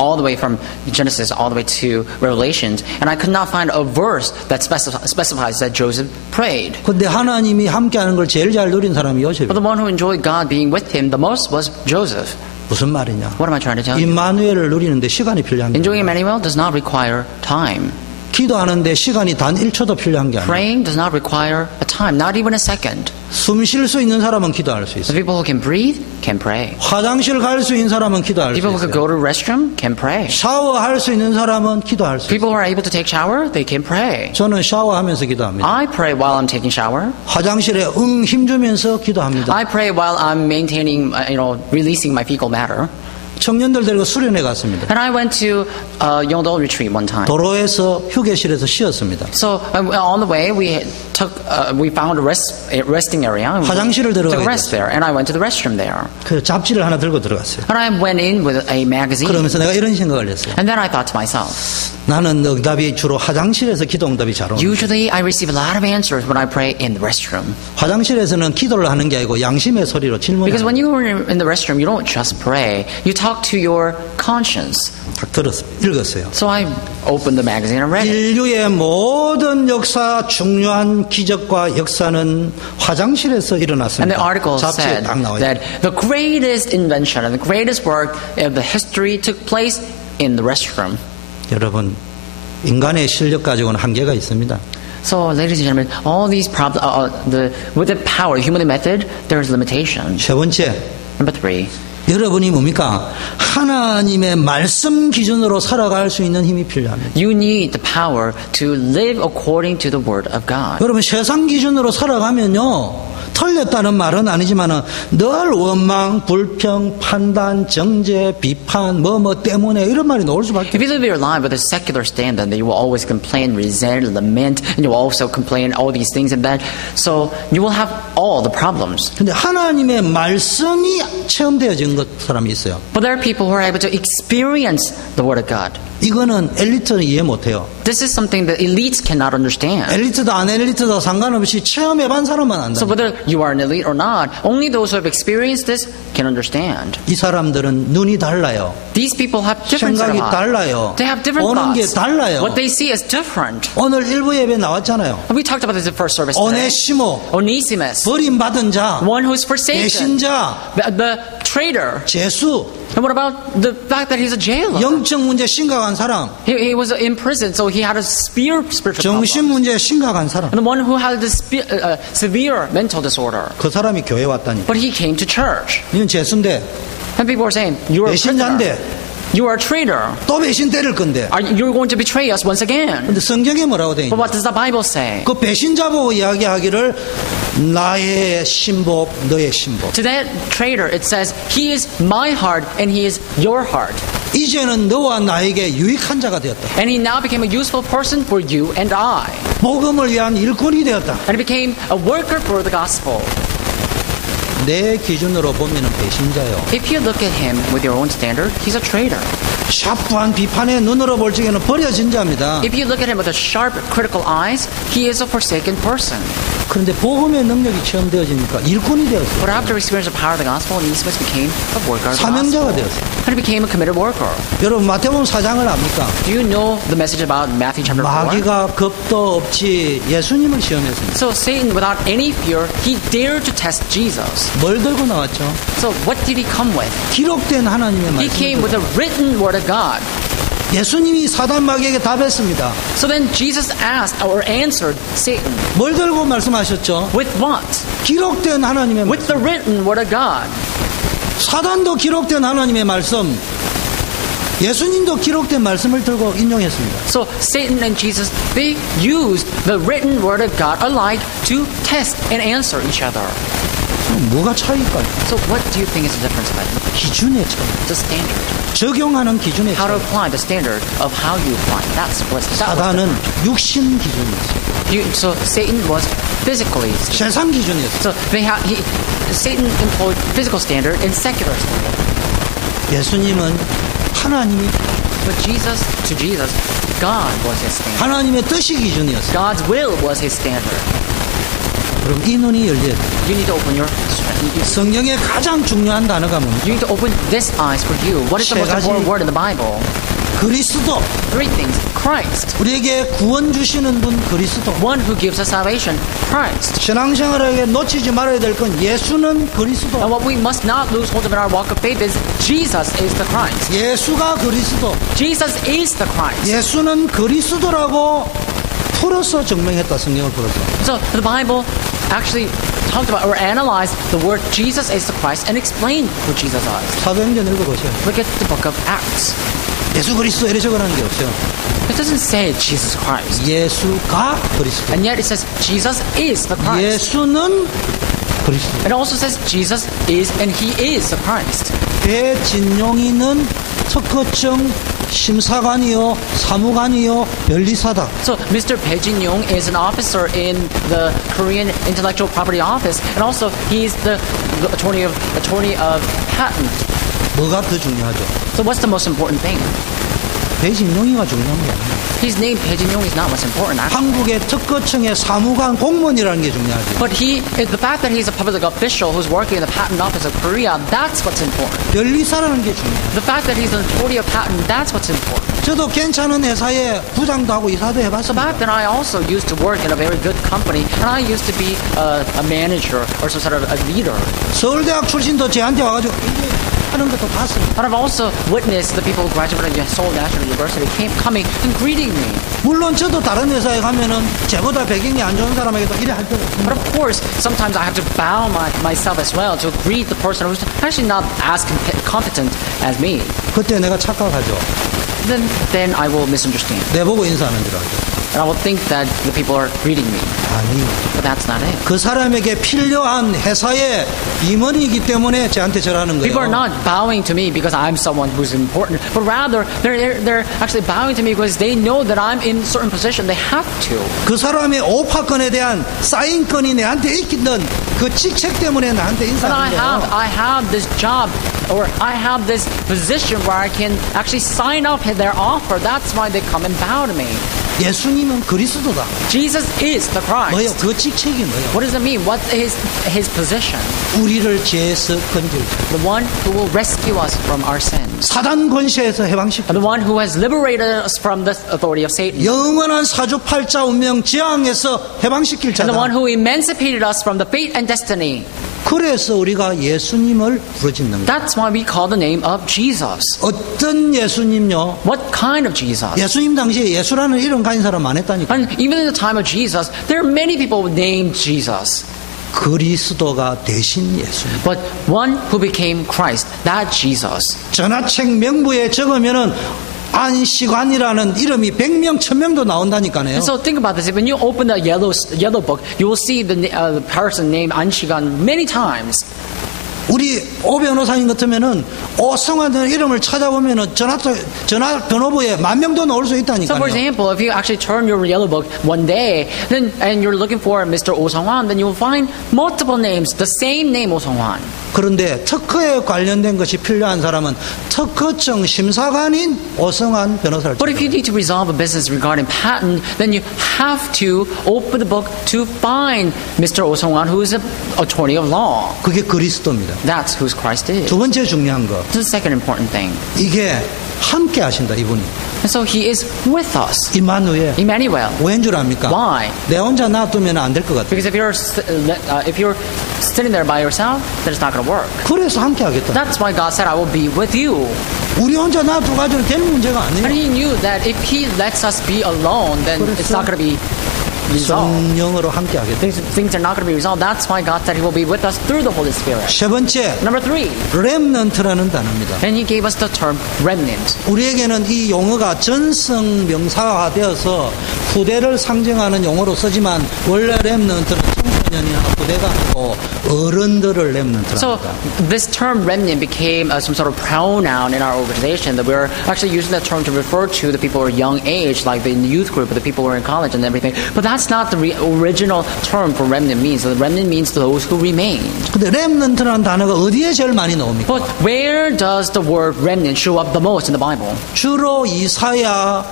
all the way from Genesis all the way to Revelations, and I could not find a verse that specifies that Joseph prayed. 근데 하나님이 함께하는 걸 제일 잘 누린 사람이 요셉이에요. But the one who enjoyed God being with him the most was Joseph. 무슨 말이냐? What am I trying to tell you? 임마누엘을 누리는데 시간이 필요한 게 Enjoying 아니에요. Emmanuel does not require time. 기도하는데 시간이 단 1초도 필요한 게 아니에요. Praying does not require a time, not even a second. 숨 쉴 수 있는 사람은 기도할 수 The 있어요. people who can breathe can pray. 화장실 갈 수 있는 사람은 기도할 수 People who can 있어요. go to the restroom can pray. 샤워할 수 있는 사람은 기도할 수 있어요. People who are able to take shower, they can pray. 저는 샤워하면서 기도합니다. I pray while I'm taking shower. 화장실에 힘주면서 기도합니다. I pray while I'm maintaining, releasing my fecal matter. 청년들 데리고 수련회 갔습니다. And I went to a young adult retreat one time. 도로에서 휴게실에서 쉬었습니다. So on the way, we found a resting area. 화장실을 들어가게 took a rest there, and I went to the restroom there. 그 잡지를 하나 들고 들어갔어요. And I went in with a magazine. 그러면서 내가 이런 생각을 했어요. And then I thought to myself, 나는 응답이 주로 화장실에서 기도 응답이 잘 오는. usually I receive a lot of answers when I pray in the restroom. 화장실에서는 기도를 하는 게 아니고 양심의 소리로 질문을. Because when you are in the restroom, you don't just pray. You talk to your conscience. 딱 읽었어요. So I opened the magazine and read it. 인류의 모든 역사 중요한 기적과 역사는 화장실에서 일어났습니다. And the article 잡지에 said 딱 나와요. that the greatest invention and the greatest work of the history took place in the restroom. 여러분, 인간의 실력 가지고는 한계가 있습니다. So, ladies and gentlemen, all these problems, with the power, human method, there's limitation. 세 번째, Number 3, 여러분이 뭡니까? 하나님의 말씀 기준으로 살아갈 수 있는 힘이 필요합니다. you need the power to live according to the word of God. 여러분, 세상 기준으로 살아가면요, 틀렸다는 말은 아니지만 늘 원망, 불평, 판단, 정죄, 비판, 뭐 때문에 이런 말이 나올 수밖에 If you live your life with a secular standard, then you will always complain, resent, lament, and you will also complain all these things and that. So you will have all the problems. 근데 하나님의 말씀이 체험되어진 것 사람이 있어요. But there are people who are able to experience the word of God. 이거는 엘리트는 이해 못해요. This is something that elites cannot understand. 엘리트도 안 엘리트도 상관없이 체험해본 사람만 안다. So whether you are an elite or not, only those who have experienced this can understand. 이 사람들은 눈이 달라요. These people have different set 생각이 of eyes. 달라요. They have different 보는 게 thoughts. 달라요. What they see is different. 오늘 일부 예배 나왔잖아요. We talked about this in the first service today. 오네시모, Onesimus, 버림받은 자, one who is forsaken, 배신자, the traitor. 죄수, And what about the fact that he's a jailer? 영적 문제 심각한 사람, He was in prison, so he had a spiritual 정신 problem. 문제 심각한 사람. And the one who had this severe mental disorder. 그 사람이 교회 왔다니. But he came to church. 이건 죄수인데, And people are saying, you're a prisoner. 배신자인데, You are a traitor. 또 배신 때릴 건데. You're going to betray us once again. 근데 성경에 뭐라고 돼 But 있냐? what does the Bible say? 그 배신자 보고 이야기하기를 나의 신복, 너의 신복. To that traitor, it says, he is my heart and he is your heart. 이제는 너와 나에게 유익한 자가 되었다. And he now became a useful person for you and I. 복음을 위한 일꾼이 되었다. And he became a worker for the gospel. 내 기준으로 보면은 배신자요. If you look at him with your own standard, he's a traitor. 샤프한 비판의 눈으로 볼 적에는 버려진 자입니다. If you look at him with a sharp, critical eyes, he is a forsaken person. 그런데 복음의 능력이 체험되어지니까 일꾼이 되었어요. But after experiencing the power of the gospel, Onesimus became a worker of the 사명자가 gospel. 되었어요. And he became a committed worker. 여러분 마태복음 4장을 압니까? Do you know the message about Matthew chapter 4? 마귀가 겁도 없이 예수님을 시험했습니다. So Satan, without any fear, he dared to test Jesus. 뭘 들고 나왔죠? So what did he come with? 기록된 하나님의 He came with 말씀. the written word of God. 예수님이 사단 마귀에게 답했습니다. So then Jesus asked or answered Satan. 뭘 들고 말씀하셨죠? With what? 기록된 하나님의 말씀. With the written word of God. 사단도 기록된 하나님의 말씀, 예수님도 기록된 말씀을 들고 인용했습니다. So Satan and Jesus, they used the written word of God alike to test and answer each other. 뭐가 차이일까요? So what do you think is the difference then? 기준의 차이. The standard. 적용하는 기준의 How to 차이. apply the standard of how you apply. That was 사단은 육신 기준이었어요. So Satan was physically. 세상 기준이었어요. So Satan employed physical standard and secular standard. 예수님은 하나님이 But to Jesus, God was his standard. 하나님의 뜻이 기준이었어요. God's will was his standard. 그럼 이 눈이 열려야 돼요. You need to open your. 성경의 가장 중요한 단어가 뭡니까? You need to open this eyes for you. What is the most important word in the Bible? 그리스도. Three things. Christ. 우리에게 구원 주시는 분 그리스도. One who gives us salvation. Christ. 신앙생활에게 놓치지 말아야 될 건 예수는 그리스도. And what we must not lose hold of in our walk of faith is Jesus is the Christ. 예수가 그리스도. Jesus is the Christ. 예수는 그리스도라고 풀어서 증명했다. 성경을 풀어서. So the Bible actually talked about or analyzed the word Jesus is the Christ and explained who Jesus is. 사도행전 읽어보세요. Look at the book of Acts. 예수 그리스도 이래 적어놓은 게 없어요. It doesn't say Jesus Christ. 예수가 그리스도. And yet it says Jesus is the Christ. 예수는 그리스도. It also says Jesus is and he is the Christ. 배진용이는 특허청 심사관이요, 사무관이요, 변리사다. So Mr. Bae Jin-young is an officer in the Korean Intellectual Property Office, and also he's the attorney of patent. 뭐가 더 중요하죠? So what's the most important thing? 배진용이가 중요한 게 아니에요. His name Bae Jin-young is not what's important. Actually. 한국의 특허청의 사무관 공무원이라는 게 중요하죠. But the fact that he's a public official who's working in the patent office of Korea, that's what's important. 변리사라는 게 중요해요. The fact that he's an authority of patent, that's what's important. 저도 괜찮은 회사에 부장도 하고 이사도 The 해봤습니다. fact that I also used to work in a very good company, and I used to be a manager or some sort of a leader. 서울대학 출신도 저한테 와가지고 이게 하는 것도 봤습니다. But I've also witnessed the people who graduated from Seoul National University coming and greeting me. 물론 저도 다른 회사에 가면은 저보다 배경이 안 좋은 사람에게도 이래 할 때가 있습니다. But of course, sometimes I have to bow myself as well to greet the person who's actually not as competent as me. 그때 내가 착각하죠. Then I will misunderstand. 내 보고 인사하는 줄 알죠. And I will think that the people are greeting me. 아니, But that's not it. 그 사람에게 필요한 회사의 임원이기 때문에 저한테 절하는 People are 거예요. not bowing to me because I'm someone who's important, but rather they're actually bowing to me because they know that I'm in a certain position. They have to. 그 사람의 오파권에 대한 사인권이 내한테 있던 그 직책 때문에 나한테 And 인사하는 거예요. I have this job or I have this position where I can actually sign up their offer. That's why they come and bow to me. 예수님은 그리스도다. Jesus is the 뭐요? Christ. 그 직책이 뭐요? What does it mean? What is his position? 우리를 죄에서 건질 자. The one who will rescue us from our sins. 사단 권세에서 해방시켜. The one who has liberated us from the authority of Satan. 영원한 사주팔자 운명 재앙에서 해방시킬 And the one 자다. who emancipated us from the fate and destiny. 그래서 우리가 예수님을 부르짖는 거예요. That's why we call the name of Jesus. 어떤 예수님요? What kind of Jesus? 예수님 당시에 예수라는 이름 가진 사람 많았다니까. And even in the time of Jesus, there are many people named Jesus. 그리스도가 대신 예수님. But one who became Christ, that Jesus. 전화책 명부에 적으면은 안시관이라는 이름이 100명, 1000명도 나온다니까요. And so think about this. When you open the yellow book, you will see the person named An Shigan many times. 우리 오 변호사님 같으면은 오성환 이름을 찾아보면은 전화 변호부에 10,000명도 나올 수 So, for 있다니까요. example, if you actually turn your yellow book one day, then and you're looking for Mr. Oh Sung-hwan, then you will find multiple names, the same name Oh Sung-hwan. 그런데 특허에 관련된 것이 필요한 사람은 특허청 심사관인 오성환 변호사를 But if you 찾아요. need to resolve a business regarding patent, then you have to open the book to find Mr. Oh Sung-hwan, who is an attorney of law. 그게 그리스도입니다. That's who Christ is. 두 번째 중요한 거, This is the second important thing. 이게 함께 하신다 이분이. And so he is with us. 임마누엘. Emmanuel. 왜인 줄 압니까? Why? 내 혼자 놔두면 안 될 것 같아. Because if you're sitting there by yourself, then it's not going to work. 그래서 함께 하겠다. That's why God said, I will be with you. 우리 혼자 놔두가지고 될 문제가 And 아니에요. he knew that if he lets us be alone, then it's not going to be resolved. 성령으로 함께 하겠다. Things are not going to be resolved. That's why God said he will be with us through the Holy Spirit. 세 번째, Number 3, 렘넌트라는 단어입니다. and he gave us the term remnant. 우리에게는 이 용어가 전성 명사화되어서 후대를 상징하는 용어로 쓰지만 원래 렘넌트는 청소년이나 후대가 아니고 어른들을 렘넌트라 So 합니다. this term remnant became some sort of pronoun in our organization that we're actually using that term to refer to the people who are young age, like in the youth group, or the people who are in college and everything. But that's not the original term for remnant means. The remnant means those who remain. 근데 렘넌트라는 단어가 어디에 제일 많이 나옵니까? But where does the word remnant show up the most in the Bible? 주로 이사야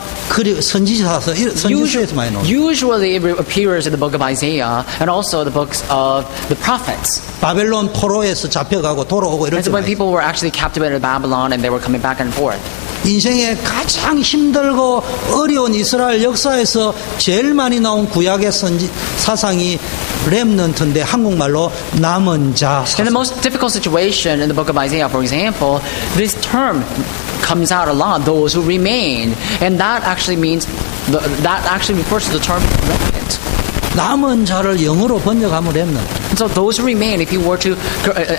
선지서에서 많이 나옵니다. Usually it appears in the book of Isaiah and also the books of the prophets. 바벨론 포로에서 잡혀가고 돌아오고 이럴 And so when 때 people were actually captivated in Babylon and they were coming back and forth. 인생의 가장 힘들고 어려운 이스라엘 역사에서 제일 많이 나온 구약의 사상이 렘넌트인데 한국말로 남은 자 In the 사상. most difficult situation in the book of Isaiah, for example, this term comes out a lot, those who remain. And that actually means, that actually refers to the term remnant. 남은 자를 영어로 번역하면 렘넌트. And so those who remain, if you were to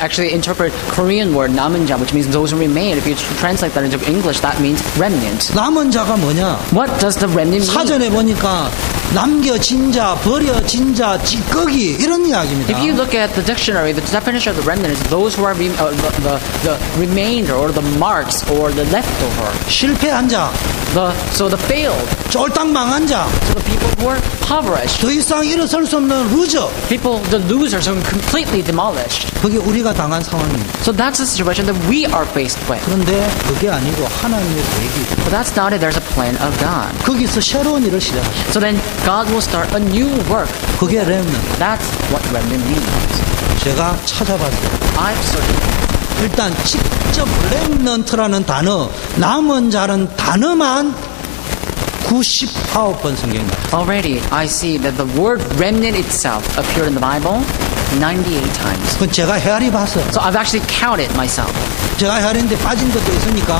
actually interpret Korean word 남은 자, which means those who remain, if you translate that into English, that means remnant. 남은 자가 뭐냐? What does the remnant mean? 사전에 보니까 남겨진 자, 버려진 자, 찌꺼기 이런 이야기입니다. If you look at the dictionary, the definition of the remnant is those who are the remainder or the marks or the leftover. 실패한 자, So the failed, 쫄딱 망한 자, so the people who are impoverished, 더 이상 일어설 수 없는 루저. people, the losers are completely demolished. 그게 우리가 당한 상황입니다. So that's the situation that we are faced with. 그런데 그게 아니고 하나님의 계획이 But that's not it. There's a plan of God. 거기서 새로운 일을 시작하시죠. So then God will start a new work. 그게 렘넌트. That's what remnant means. 제가 찾아봤어요. I've searched. 일단 직접 렘넌트라는 단어, 남은 자는 단어만 99번 성경에 나와요. Already, I see that the word remnant itself appeared in the Bible 98 times. 그건 제가 헤아리 봤어요. So I've actually counted myself. 제가 헤아리는데 빠진 것도 있으니까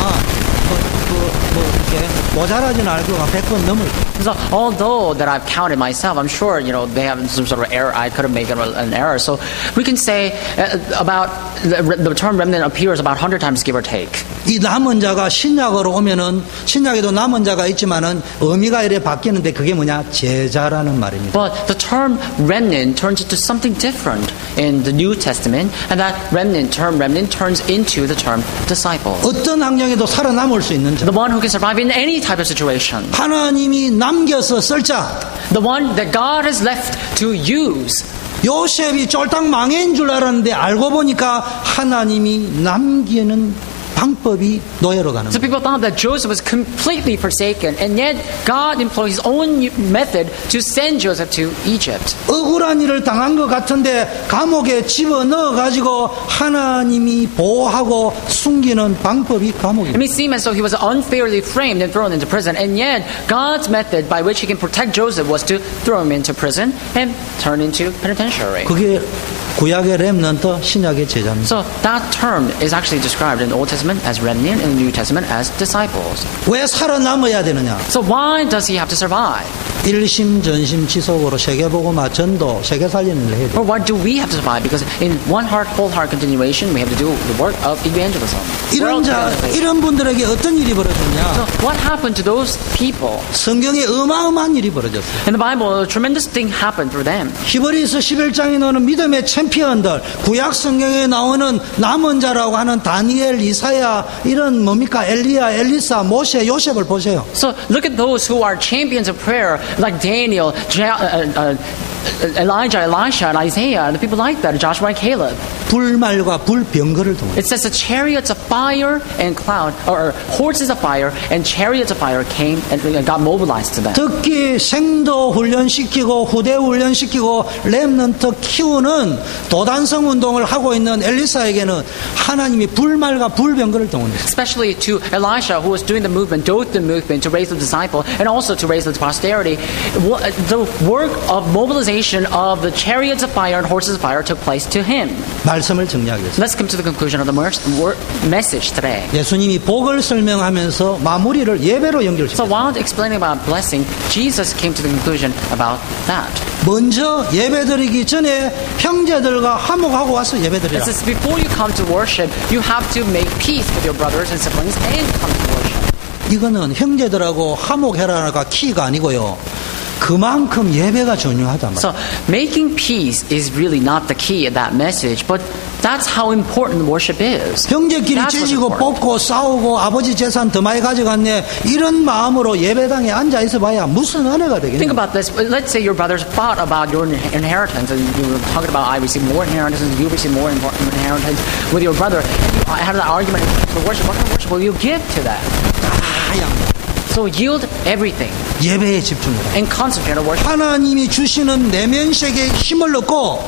이렇게 모자라지는 않을 거가 100번 넘을 거예요. So although that I've counted myself, I'm sure they have some sort of error. I could have made an error. So we can say about the term remnant appears about 100 times, give or take. 이 남은 자가 신약으로 오면은 신약에도 남은 자가 있지만은 의미가 이래 바뀌는데 그게 뭐냐? 제자라는 말입니다. But the term remnant turns into something different in the New Testament, and that term remnant turns into the term disciple. 어떤 환경에도 살아남을 수 있는 자. The one who can survive in any type of situation. 하나님이 남겨서 쓸 자. The one that God has left to use. 요셉이 쫄딱 망해인 줄 알았는데 알고 보니까 하나님이 남기는 방법이 노예로 가는 So 거예요. people thought that Joseph was completely forsaken, and yet God employed his own method to send Joseph to Egypt. 억울한 일을 당한 것 같은데 감옥에 집어넣어가지고 하나님이 보호하고 숨기는 방법이 It 감옥입니다. may seem as though he was unfairly framed and thrown into prison, and yet God's method by which he can protect Joseph was to throw him into prison and turn into penitentiary. 그게 구약의 렘넌트, 신약의 제자입니다. So that term is actually described in the Old Testament as remnant, in the New Testament as disciples. 왜 살아남아야 되느냐? So why does he have to survive? 일심 전심 지속으로 세계복음화 전도, 세계 살리는 일을 해야 돼요. Or why do we have to survive? Because in one heart, whole heart continuation, we have to do the work of evangelism. 이런 분들에게 어떤 일이 벌어졌냐? So what happened to those people? 성경에 어마어마한 일이 벌어졌어요. In the Bible, a tremendous thing happened through them. 히브리서 11장에 나오는 믿음의 챔피언들, 구약 성경에 나오는 남은 자라고 하는 다니엘, 이사야, 이런 뭡니까? 엘리야, 엘리사, 모세, 요셉을 보세요. So look at those who are champions of prayer, like Daniel, Elijah, Elisha, and Isaiah, and the people like that, Joshua and Caleb. 불말과 불병거를 통해 It says the chariots of fire and cloud, or horses of fire and chariots of fire came and got mobilized to them. 특히 생도 훈련시키고 후대 훈련시키고 렘넌트 키우는 도단성 운동을 하고 있는 엘리사에게는 하나님이 불말과 불병거를 동원했어요. Especially to Elisha, who was doing the movement, Dothan movement, to raise the disciple, and also to raise the posterity. The work of mobilization of the chariots of fire and horses of fire took place to him. 말씀을 정리하겠습니다. Let's come to the conclusion of the message today. 예수님이 복을 설명하면서 마무리를 예배로 So 연결시켰어요. while explaining about blessing, Jesus came to the conclusion about that. 먼저 예배드리기 전에 형제들과 화목하고 와서 It 예배드리라. says before you come to worship, you have to make peace with your brothers and siblings and come to worship. 이거는 형제들하고 화목해라가 키가 아니고요. 그만큼 예배가 중요하단 말이에요. So making peace is really not the key of that message, but that's how important worship is. 형제끼리 That's what's 찢고 important. 뽑고 싸우고 아버지 재산 더 많이 가져갔네 이런 마음으로 예배당에 앉아 있어 봐야 무슨 은혜가 Think 되겠냐. about this. Let's say your brothers fought about your inheritance, and you were talking about I receive more inheritance, and you receive more inheritance with your brother. And you had that argument for worship. What kind of worship will you give to that? So yield everything 예배에 집중해라. and concentrate on worship. 하나님이 주시는 내면색에 힘을 얻고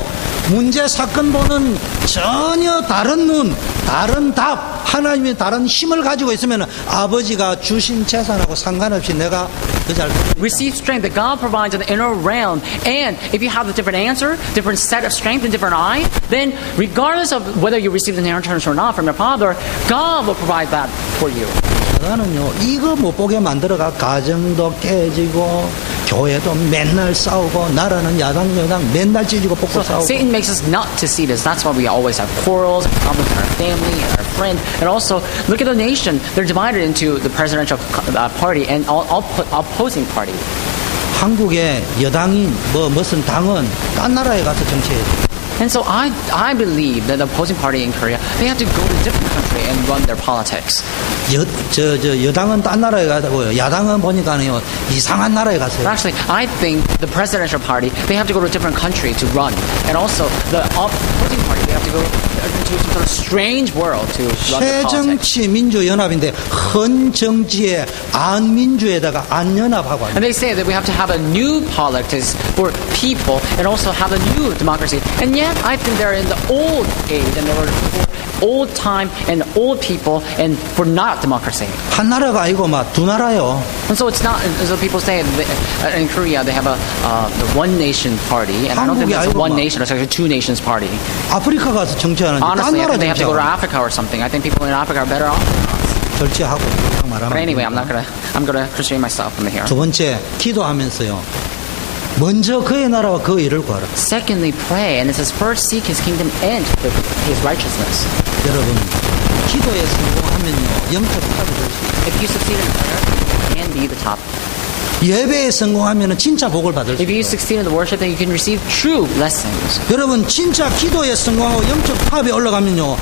문제 사건 보는 전혀 다른 눈, 다른 답, 하나님의 다른 힘을 가지고 있으면 아버지가 주신 재산하고 상관없이 내가 더 잘 Receive strength that God provides in the inner realm. And if you have a different answer, different set of strength, and different eye, then regardless of whether you receive the inheritance or not from your father, God will provide that for you. 나는요 이거 못 보게 만들어가 가정도 깨지고 교회도 맨날 싸우고 나라는 야당 여당 맨날 찢고 뽑고 So 싸우고 Satan makes us not to see this. That's why we always have quarrels and problems in our family and our friends. And also, look at the nation. They're divided into the presidential party and opposing party. 한국의 여당인 무슨 당은 딴 나라에 가서 정치해야 돼. And so I believe that the opposing party in Korea, they have to go to a different country and run their politics. 여당은 딴 나라에 가고요. 야당은 보니까요 이상한 나라에 But 가세요. actually, I think the presidential party, they have to go to a different country to run. And also, the opposing party, they have to go into some sort of strange world to run their politics. 새정치 민주연합인데 헌 정치에 안 민주에다가 안 연합하고 And they say that we have to have a new politics for people and also have a new democracy. And yet, I think they're in the old age and they were for old time and old people and for not democracy. 한 나라가 아니고 막 두 나라요. And so it's not, so people say in Korea they have the one nation party. And I don't think that's a one nation, it's actually two nations party. 아프리카 가서 정치하는데 딴 Honestly, I 나라 think they have to go to 정치하고 Africa or something. I think people in Africa are better off. 절제하고 그냥 말하면 But anyway, I'm 됩니다. gonna restrain myself from here. 두 번째 기도하면서요. 먼저 그의 나라와 그 일을 구하라. Secondly, pray. And it says, first seek his kingdom and his righteousness. 여러분 기도에 성공하면요 영적 탑이 될 수 있어요. If you succeed in prayer, you can be the top. 예배에 성공하면은 진짜 복을 받을 수 If you 있어요. succeed in the worship, then you can receive true blessings. 여러분 진짜 기도에 성공하고 영적 탑에 올라가면요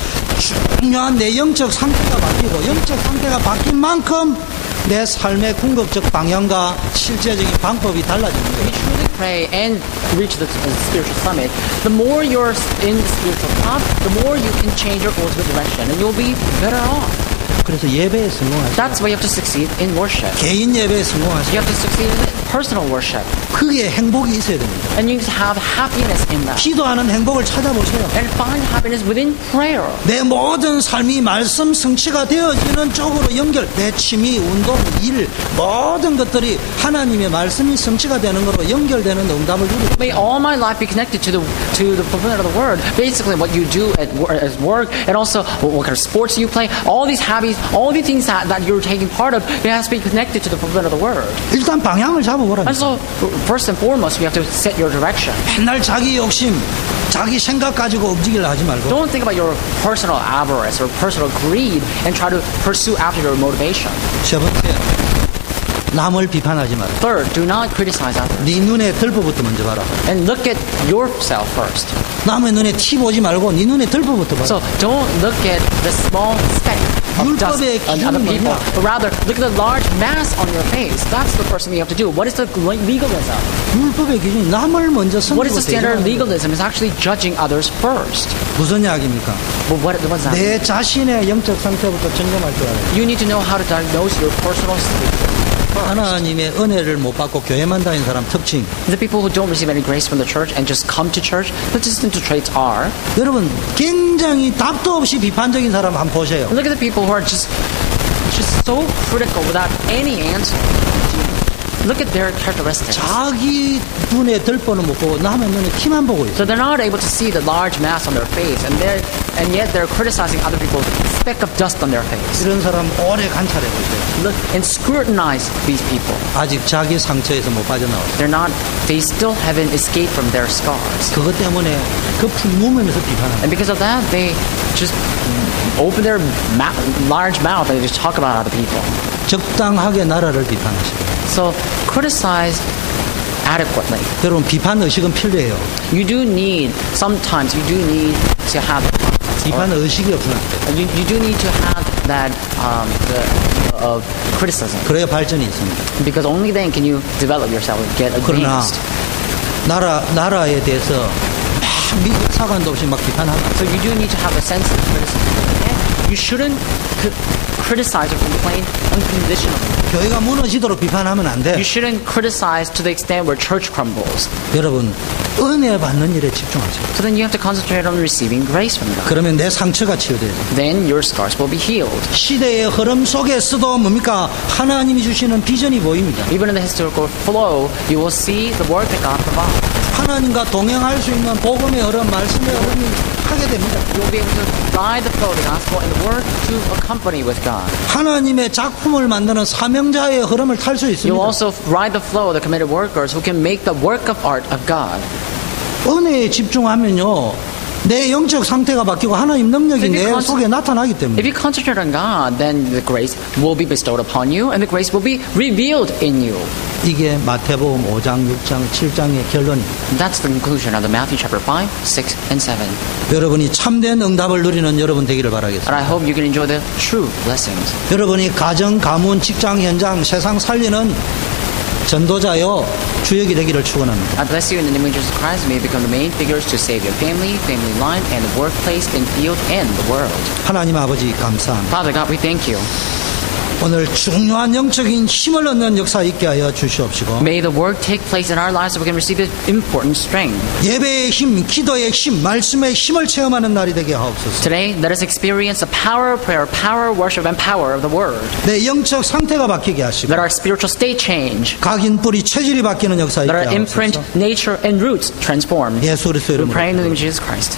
중요한 내 영적 상태가 바뀌고 영적 상태가 바뀐 만큼 내 삶의 궁극적 방향과 실제적인 방법이 달라집니다. If you truly pray and reach the spiritual summit, the more you're in the spiritual path, the more you can change your goals with direction, and you'll be better off. 그래서 예배에 성공하시고 That's why you have to succeed in worship. 개인 예배에 성공하시고 You have to succeed in personal worship. 그게 행복이 있어야 됩니다. And you need to have happiness in that. 기도하는 행복을 찾아보세요. And find happiness within prayer. 내 모든 삶이 말씀 성취가 되어지는 쪽으로 연결, 내 취미, 운동, 일, 모든 것들이 하나님의 말씀이 성취가 되는 것으로 연결되는 응답을 누리고 May all my life be connected to the fulfillment of the word. Basically, what you do at work, and also what kind of sports you play, all these habits, all the things that you're taking part of, it has to be connected to the fulfillment of the word. 일단 방향을 잡아보라. And so, first and foremost, you have to set your direction. 맨날 자기 욕심, 자기 생각 가지고 움직이려 하지 말고 Don't think about your personal avarice or personal greed and try to pursue after your motivation. 세 번째, 남을 비판하지 마라. Third, do not criticize others. 네 눈에 들보부터 먼저 봐라. And look at yourself first. 남의 눈에 티 보지 말고 네 눈에 들보부터 봐라. So don't look at the small speck of dust on other people, but rather look at the large mass on your face. That's the first thing you have to do. What is the legalism? 율법의 기준이 남을 먼저 What is the 성기고 standard of 대접하는 legalism? It's actually judging others first. 무슨 이야기입니까? But what's that? 내 자신의 영적 상태부터 점검할 줄 알아요. You need to know how to diagnose your personal state. 하나님의 은혜를 못 받고 교회만 다니는 사람 특징. The people who don't receive any grace from the church and just come to church, the distinct traits are. 여러분 굉장히 답도 없이 비판적인 사람 한번 보세요. Look at the people who are just so critical without any answer. Look at their characteristics. 자기 눈에 들보는 못 보고 남의 눈에 티만 보고 있어요. So they're not able to see the large mass on their face, and yet they're criticizing other people's speck of dust on their face. 이런 사람 오래 관찰해 보세요. Look and scrutinize these people. 아직 자기 상처에서 못 빠져나왔어요. They still haven't escaped from their scars. 그것 때문에 그 품으면서 비판합니다. And because of that, they just open their large mouth and just talk about other people. 적당하게 나라를 비판하시고. So criticize adequately. 여러분 비판 의식은 필요해요. Sometimes you do need to have 비판 의식이 없으면 안 돼요. you do need to have that of criticism. 그래야 발전이 있습니다. Because only then can you develop yourself and get 그러나 advanced. 나라에 대해서 막 미국 사관도 없이 막 비판하면 So you do need to have a sense of criticism. You shouldn't criticize or complain unconditionally. 교회가 무너지도록 비판하면 안 돼. You shouldn't criticize to the extent where church crumbles. 여러분 은혜 받는 일에 집중하세요. So then you have to concentrate on receiving grace from God. 그러면 내 상처가 치유돼요. Then your scars will be healed. 시대의 흐름 속에서도 뭡니까? 하나님이 주시는 비전이 보입니다. Even in the historical flow, you will see the work that God provides. 하나님과 동행할 수 있는 복음의 흐름, 말씀의 흐름이 하게 됩니다. You'll be able to ride the flow of the gospel and the word to accompany with God. 하나님의 작품을 만드는 사명자의 흐름을 탈 수 있습니다. You'll also ride the flow of the committed workers who can make the work of art of God. 은혜에 집중하면요. 내 영적 상태가 바뀌고 하나님 능력이 내 속에 나타나기 때문에. If you concentrate on God, then the grace will be bestowed upon you and the grace will be revealed in you. 이게 마태복음 5장, 6장, 7장의 결론입니다. That's the conclusion of the Matthew chapter 5, 6, and 7. 여러분이 참된 응답을 누리는 여러분 되기를 And 바라겠습니다. I hope you can enjoy the true blessings. 여러분이 가정, 가문, 직장, 현장, 세상 살리는 전도자요 주역이 되기를 축원합니다. I bless you in the name of Jesus Christ. May you become the main figures to save your family, family line, and the workplace, and field, and the world. 하나님 아버지 감사합니다. Father God, we thank you. 오늘 중요한 영적인 힘을 얻는 역사 있게 하여 주시옵시고 May the work take place in our lives so we can receive this important strength. 예배의 힘, 기도의 힘, 말씀의 힘을 체험하는 날이 되게 하옵소서. Today, let us experience the power of prayer, power of worship, and power of the word. 내 영적 상태가 바뀌게 하시고 Let our spiritual state change. 각인 뿌리 체질이 바뀌는 역사 있게 Let our imprint, 하옵소서. nature, and roots transform. 예수 그리스도의 We 이름으로 pray in the name of Jesus Christ.